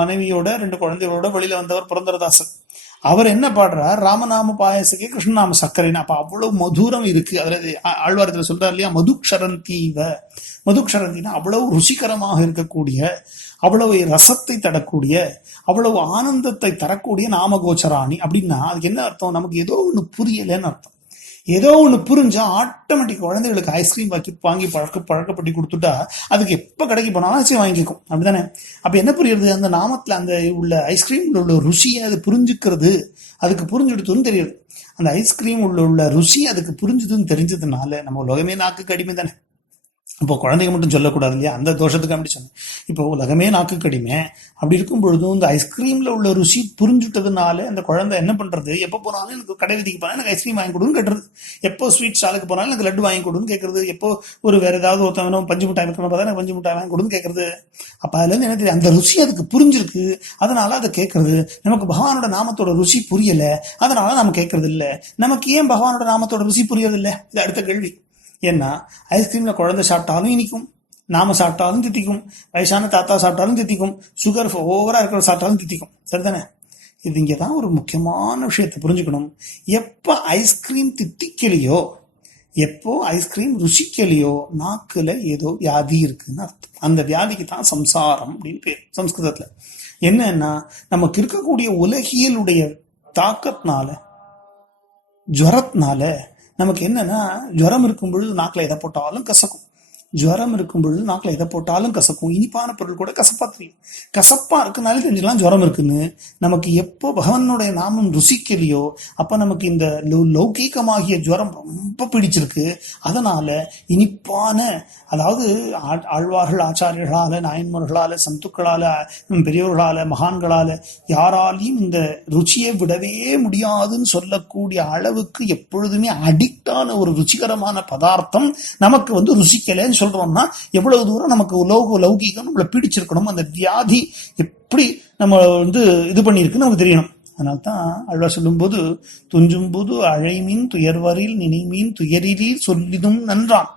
மனைவியோட 2 குழந்தைகளோட வெளியில வந்தவர் புரந்தரதாசர். அவர் என்ன பாடுறார், ராமநாம பாயசக்கே கிருஷ்ணநாம சர்க்கரைன்னு. அப்ப அவ்வளவு மதுரம் இருக்கு அதுல. ஆழ்வாரத்துல சொல்றாரு இல்லையா, மதுக்ஷரந்தீவ. மதுக்ஷரந்தினா அவ்வளவு ருசிகரமாக இருக்கக்கூடிய, அவ்வளவு ரசத்தை தரக்கூடிய, அவ்வளவு ஆனந்தத்தை தரக்கூடிய நாமகோச்சராணி அப்படின்னா அதுக்கு என்ன அர்த்தம்? நமக்கு ஏதோ ஒண்ணு புரியலன்னு அர்த்தம். ஏதோ ஒண்ணு புரிஞ்சா ஆட்டோமேட்டிக் குழந்தைகளுக்கு ஐஸ்கிரீம் வாங்கி பழக்கப்பட்டி கொடுத்துட்டா அதுக்கு எப்ப கடைக்கு போனாலும் ஐஸ்கிரீம் வாங்கிக்கும், அப்படித்தானே? அப்ப என்ன புரியுறது? அந்த நாமத்துல அந்த உள்ள ஐஸ்கிரீம்ல உள்ள ருசியை அது புரிஞ்சுக்கிறது, அதுக்கு புரிஞ்சுடுத்துன்னு தெரியுது. அந்த ஐஸ்கிரீம் உள்ள ருசி அதுக்கு புரிஞ்சுதுன்னு தெரிஞ்சதுனால நம்ம உலகமே நாக்குக்கு அடிமை தானே. இப்போ குழந்தைங்க மட்டும் சொல்லக்கூடாது இல்லையா, அந்த தோஷத்துக்கு அப்படி சொன்னேன். இப்போ உலகமே நாக்கு கடிமை. அப்படி இருக்கும் பொழுதும் இந்த ஐஸ்கிரீம்ல உள்ள ருசி புரிஞ்சுட்டதுனால அந்த குழந்தை என்ன பண்றது, எப்போ போனாலும் எனக்கு கடை வீதிக்கு போனா எனக்கு ஐஸ்கிரீம் வாங்கி கொடுன்னு கேட்டுறது, எப்போ ஸ்வீட் ஸ்டாலுக்கு போனாலும் எனக்கு லட்டு வாங்கி கொடுன்னு கேட்கறது, எப்போ ஒரு வேற ஏதாவது ஒருத்தவனும் பஞ்சு மிட்டாய் வைக்கணும் பார்த்தா எனக்கு பஞ்சு மிட்டாய் வாங்கி கொடுன்னு கேட்கறது. அப்ப அதுல இருந்து என்ன தெரியும், அந்த ருசி அதுக்கு புரிஞ்சிருக்கு, அதனால அதை கேட்கறது. நமக்கு பகவானோட நாமத்தோட ருசி புரியல, அதனால நம்ம கேட்கறது இல்லை. நமக்கு ஏன் பகவானோட நாமத்தோட ருசி புரியறது இல்லை? இது அடுத்த கேள்வி. ஏன்னா ஐஸ்கிரீம்ல குழந்தை சாப்பிட்டாலும் இனிக்கும், நாம சாப்பிட்டாலும் தித்திக்கும், வயசான தாத்தா சாப்பிட்டாலும் தித்திக்கும், சுகர் ஓவரா இருக்கிற சாப்பிட்டாலும் தித்திக்கும், சரிதானே? இது இங்கதான் ஒரு முக்கியமான விஷயத்தை புரிஞ்சுக்கணும். எப்ப ஐஸ்கிரீம் தித்திக்கலையோ, எப்போ ஐஸ்கிரீம் ருசிக்கலையோ, நாக்குல ஏதோ வியாதி இருக்குன்னு அர்த்தம். அந்த வியாதிக்கு தான் சம்சாரம் அப்படின்னு பேர் சம்ஸ்கிருதத்துல. என்னன்னா நமக்கு இருக்கக்கூடிய உலகியலுடைய தாக்கத்தினால, ஜுவரத்தினால நமக்கு என்னன்னா, ஜுரம் இருக்கும் பொழுது நாக்கில் எதை போட்டாலும் கசக்கும், ஜுரம் இருக்கும் பொழுது நாக்கில் எதை போட்டாலும் கசக்கும், இனிப்பான பொருள் கூட கசப்பா தெரியும். கசப்பா இருக்குனாலே தெரிஞ்சுக்கலாம் ஜுரம் இருக்குன்னு. நமக்கு எப்போ பகவானுடைய நாமம் ருசிக்கலையோ அப்ப நமக்கு இந்த லௌகீகமாகிய ஜுரம் ரொம்ப பிடிச்சிருக்கு. அதனால இனிப்பான, அதாவது ஆழ்வார்கள் ஆச்சாரியர்களால, நாயன்மார்களால, சந்துக்களால, பெரியவர்களால, மகான்களால யாராலையும் இந்த ருச்சியை விடவே முடியாதுன்னு சொல்லக்கூடிய அளவுக்கு எப்பொழுதுமே அடிக்டான ஒரு ருச்சிகரமான பதார்த்தம் நமக்கு ருசிக்கலைன்னு சொல்றோம்னா எவ்வளவு தூரம் நமக்கு லௌகீகம் நம்மளை பிடிச்சிருக்கணும், அந்த வியாதி எப்படி நம்ம இது பண்ணிருக்குன்னு நமக்கு தெரியணும். அதனால்தான் அழ்வா சொல்லும் போது, துஞ்சும் போது அழைமீன் துயர்வரில் நினைமீன் துயரில் சொல்லிதும் நன்றான்,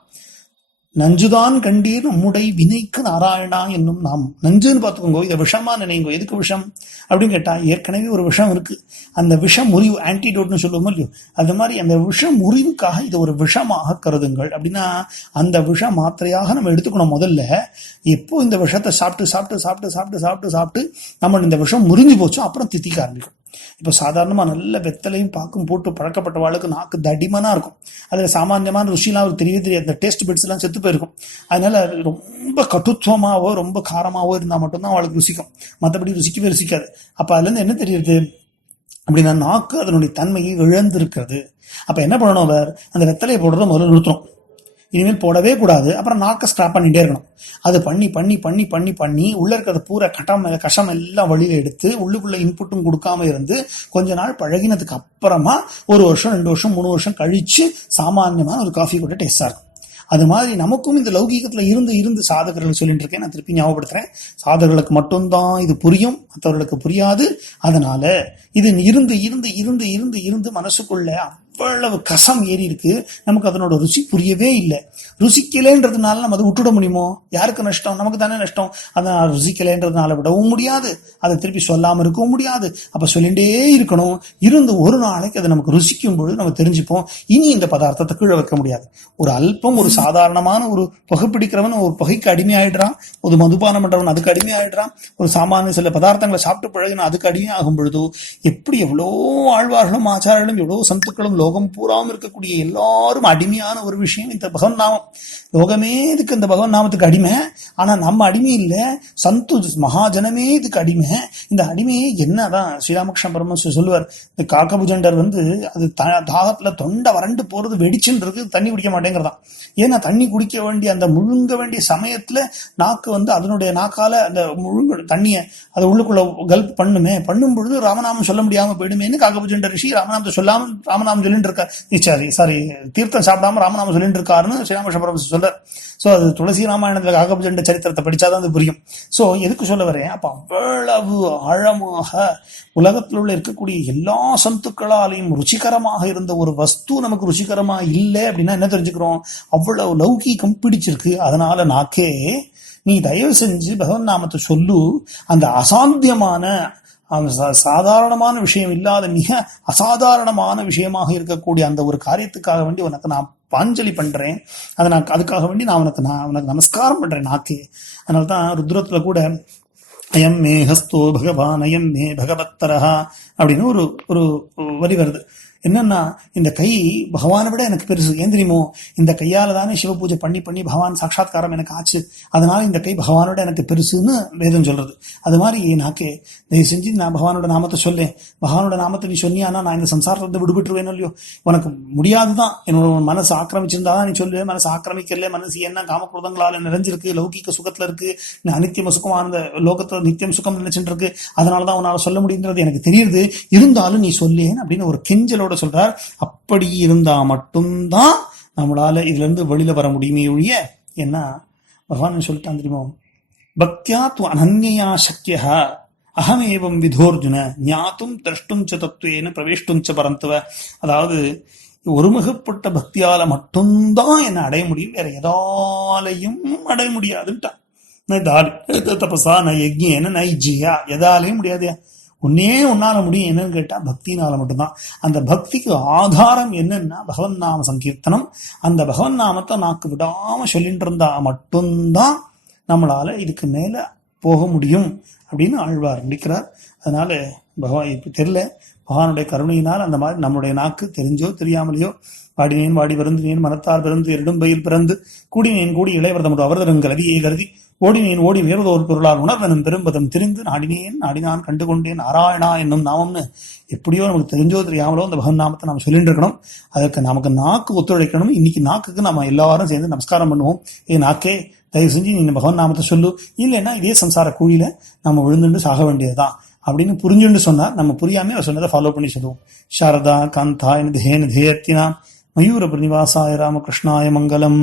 நஞ்சுதான் கண்டீர் நம்முடை வினைக்கு நாராயணா என்னும் நாம். நஞ்சுன்னு பார்த்துக்கோங்க, இதை விஷமா நினைங்கோ. எதுக்கு விஷம் அப்படின்னு கேட்டா, ஏற்கனவே ஒரு விஷம் இருக்கு, அந்த விஷம் முறிவு, ஆன்டிடோட்னு சொல்லுவோம் இல்லையோ, அது மாதிரி அந்த விஷம் முறிவுக்காக இதை ஒரு விஷமாக கருதுங்கள். அப்படின்னா அந்த விஷ மாத்திரையாக நம்ம எடுத்துக்கணும். முதல்ல எப்போ இந்த விஷத்தை சாப்பிட்டு சாப்பிட்டு சாப்பிட்டு சாப்பிட்டு சாப்பிட்டு சாப்பிட்டு நம்ம இந்த விஷம் முறிஞ்சு போச்சோ அப்புறம் தித்திக்க ஆரம்பிக்கும். இப்போ சாதாரணமா நல்ல வெத்தலையும் பாக்கும் போட்டு பழக்கப்பட்ட வாழ்க்கை நாக்கு தடிமனா இருக்கும், அதுல சாமானியமான ருசிலாம் அவருக்கு தெரியவே தெரியாது, அந்த டேஸ்ட் பெட்ஸ் எல்லாம் செத்து போயிருக்கும். அதனால ரொம்ப கட்டுத்துவமாவோ ரொம்ப காரமாவோ இருந்தா மட்டும்தான் அவளுக்கு ருசிக்கும், மற்றபடி ருசிக்கவே ருசிக்காது. அப்ப அதுல இருந்து என்ன தெரியுது அப்படின்னா, நாக்கு அதனுடைய தன்மையை இழந்திருக்கிறது. அப்ப என்ன பண்ணணும், அவர் அந்த வெத்தலையை போடுறத முதல்ல நிறுத்தணும், இனிமேல் போடவே கூடாது. அப்புறம் நாக்கை ஸ்கிராப் பண்ணிட்டே இருக்கணும். அது பண்ணி பண்ணி பண்ணி பண்ணி பண்ணி உள்ள இருக்கிறது பூரா கஷம் எல்லாம் வழியில எடுத்து உள்ளுக்குள்ள இன்புட்டும் கொடுக்காம இருந்து கொஞ்ச நாள் பழகினதுக்கு அப்புறமா 1 வருஷம் 2 வருஷம் 3 வருஷம் கழிச்சு சாமானியமான ஒரு காஃபி கூட டேஸ்டா இருக்கும். அது மாதிரி நமக்கும் இந்த லௌகீகத்துல இருந்து இருந்து சாதகர்கள் சொல்லிட்டு இருக்கேன். நான் திருப்பி ஞாபகப்படுத்துறேன், சாதகர்களுக்கு மட்டும்தான் இது புரியும், மற்றவர்களுக்கு புரியாது. அதனால இது இருந்து இருந்து இருந்து இருந்து இருந்து மனசுக்குள்ள அவ்வளவு கசம் ஏறி இருக்கு, நமக்கு அதனோட ருசி புரியவே இல்லை. ருசிக்கலைன்றதுனால நம்ம அதை விட்டுட முடியுமோ? யாருக்கு நஷ்டம்? நமக்கு தானே நஷ்டம். அதனால ருசிக்கலைன்றதுனால விடவும் முடியாது, அதை திருப்பி சொல்லாம இருக்கவும் முடியாது. அப்ப சொல்லிட்டே இருக்கணும். இருந்து ஒரு நாளைக்கு அதை நமக்கு ருசிக்கும் பொழுது நம்ம தெரிஞ்சுப்போம், இனி இந்த பதார்த்தத்தை கீழே வைக்க முடியாது. ஒரு அல்பம், ஒரு சாதாரணமான ஒரு புகைப்பிடிக்கிறவன் ஒரு புகைக்கு அடிமை ஆயிடுறான், ஒரு மதுபானம் பண்றவன் அதுக்கு அடிமை ஆயிடுறான், ஒரு சாமானிய சில பதார்த்தங்களை சாப்பிட்டு பழகின அதுக்கு அடிமை ஆகும் பொழுது எப்படி எவ்வளோ ஆழ்வார்களும் ஆச்சாரர்களும் எவ்வளவு சந்துக்களும் லோகம் பூராவும் இருக்கக்கூடிய எல்லாரும் அடிமையான ஒரு விஷயம் இந்த பகவன் நாமம். லோகமே இதுக்கு இந்த பகவன் நாமத்துக்கு அடிமை, ஆனா நம்ம அடிமை இல்லை, சந்து மகாஜனமே இதுக்கு அடிமை. இந்த அடிமையே என்னதான் ஸ்ரீராமகிருஷ்ண பரமஹம்சர் சொல்லுவார், இந்த காக்கபுஜண்டர் அது தாகத்துல தொண்டை வறண்டு போறது வெடிச்சுன்னு இருக்கு, தண்ணி குடிக்க மாட்டேங்கிறதான். ஏன்னா தண்ணி குடிக்க வேண்டிய அந்த முழுங்க வேண்டிய சமயத்துல நாக்கு அதனுடைய நாக்கால அந்த முழுங்க தண்ணிய அதை உள்ளுக்குள்ள கல்ப் பண்ணும் பொழுது ராமநாமம் சொல்ல முடியாம போயிடுமேன்னு காக்கபுஜண்ட ரிஷி ராமநாமத்தை சொல்லாம ராமநாமம் சொல்லிட்டு இருக்காரு. சாரி, தீர்த்தம் சாப்பிடாம ராமநாமம் சொல்லிட்டு இருக்காருன்னு ஸ்ரீராமகிருஷ்ண பரமஹம்சர் சொல்றார். சோ அது துளசி ராமாயணத்துல காக்கபுஜண்ட சரித்திரத்தை படிச்சாதான் அது புரியும். சோ எதுக்கு சொல்ல வரேன், அப்ப அவ்வளவு ஆழமாக உலகத்தில் உள்ள இருக்கக்கூடிய எல்லா சந்துக்களாலையும் ருச்சிகரமாக இருந்த ஒரு வஸ்து நமக்கு ருச்சிகரமா இல்லை அப்படின்னா என்ன தெரிஞ்சுக்கிறோம், அவ்வளவு லௌகீகம் பிடிச்சிருக்கு. அதனால நாக்கே, நீ தயவு செஞ்சு பகவன் நாமத்தை சொல்லு, அந்த அசாத்தியமான சாதாரணமான விஷயம் இல்லாத மிக அசாதாரணமான விஷயமாக இருக்கக்கூடிய அந்த ஒரு காரியத்துக்காக வேண்டி உனக்கு நான் பாஞ்சலி பண்றேன். அதை நான் அதுக்காக வேண்டி நான் உனக்கு நமஸ்காரம் பண்றேன் நாக்கே. அதனால்தான் ருத்ரத்துல கூட அயம் மே ஹஸ்தோ பகவான் அயம் மே பகவத்தரஹா அப்படின்னு ஒரு ஒரு வரி வருது. என்னன்னா, இந்த கை பகவானை விட எனக்கு பெருசு. ஏன் தெரியுமோ, இந்த கையால தானே சிவ பூஜை பண்ணி பண்ணி பகவான் சாட்சாத்காரம் எனக்கு ஆச்சு. அதனால இந்த கை பகவானோட எனக்கு பெருசுன்னு வேதம் சொல்றது. அது மாதிரி நாக்கே தயவு செஞ்சு நான் பகவானோட நாமத்தை சொல்லேன். பகவானோட நாமத்தை நீ சொன்னியானா நான் இந்த சம்சாரத்தை விடுபட்டுருவேன் இல்லையோ. உனக்கு முடியாதுதான், என்னோட மனசு ஆக்கிரமிச்சிருந்தாதான் நீ சொல்லுவேன். மனசு ஆக்கிரமிக்கல, மனசு என்ன காமக்ரோதங்களால நிறைஞ்சிருக்கு, லௌகிக சுகத்துல இருக்கு, அனித்தியம சுகமான லோகத்துல நித்தியம் சுகம் நினைச்சுட்டு இருக்கு. அதனாலதான் உன்னால சொல்ல முடியுன்றது எனக்கு தெரியுது. இருந்தாலும் நீ சொல்லேன் அப்படின்னு ஒரு கெஞ்சலோட சொல்றார். அப்படி இருந்தா மட்டும்தான் நம்மளால இதுல இருந்து வெளியில வர முடியுமே ஒழிய, என்ன பகவான் சொல்லிட்டான் தெரியுமோ, பக்தியா து அனன்யா சக்கியா அகமேவம் விதோர்ஜுன ஞாத்தும் திரஷ்டும் ச தத்துவேன பிரவேஷ்டும் ச பரந்துவ. அதாவது ஒருமுகப்பட்ட பக்தியால மட்டும்தான் என்ன அடைய முடியும், வேற எதாலையும் அடைய முடியாதுன்ட்டான். தபசா ந யஜ்ஞேன ந ஜியா, எதாலையும் முடியாது. ஒன்னே உன்னால முடியும், என்னன்னு கேட்டா பக்தினால மட்டும்தான். அந்த பக்திக்கு ஆதாரம் என்னன்னா பகவன் நாம சங்கீர்த்தனம். அந்த பகவன் நாமத்தை நாக்கு விடாம சொல்லிட்டு இருந்தா மட்டும்தான் நம்மளால இதுக்கு மேல போக முடியும் அப்படின்னு ஆழ்வார் முடிக்கிறார். அதனால பகவான் இப்ப தெரியல, பகவானுடைய கருணையினால் அந்த மாதிரி நம்முடைய நாக்கு தெரிஞ்சோ தெரியாமலையோ வாடினேன் வாடி வருந்தினேன் மனத்தார் பிறந்து இரண்டும் பயில் பிறந்து கூடினேன் கூடி இளையவர்தம் அவர்தரும் கருதியே கருதி ஓடினேன் ஓடி வேறதோர் பொருளால் உணர்வனும் பெரும்பதம் திரிந்து நாடினேன் நாடினான் கண்டுகொண்டேன் நாராயணா என்னும் நாமம்னு எப்படியோ நமக்கு தெரிஞ்சோ தெரியாமலோ அந்த பகவன் நாமத்தை நம்ம சொல்லிட்டு இருக்கணும். அதுக்கு நமக்கு நாக்கு ஒத்துழைக்கணும். இன்னைக்கு நாக்குக்கு நம்ம எல்லாரும் சேர்ந்து நமஸ்காரம் பண்ணுவோம். நாக்கே தயவு செஞ்சு நீங்க பகவன் நாமத்தை சொல்லு, இல்லைன்னா இதே சம்சார கூழியில நம்ம விழுந்துட்டு சாக வேண்டியதுதான் அப்படின்னு புரிஞ்சுன்னு சொன்னா, நம்ம புரியாம அவர் சொன்னதை ஃபாலோ பண்ணி சொல்லுவோம். சாரதா காந்தாய தேன தேயத்தினா மயூர பிரநிவாசாய ராமகிருஷ்ணாய மங்களம்.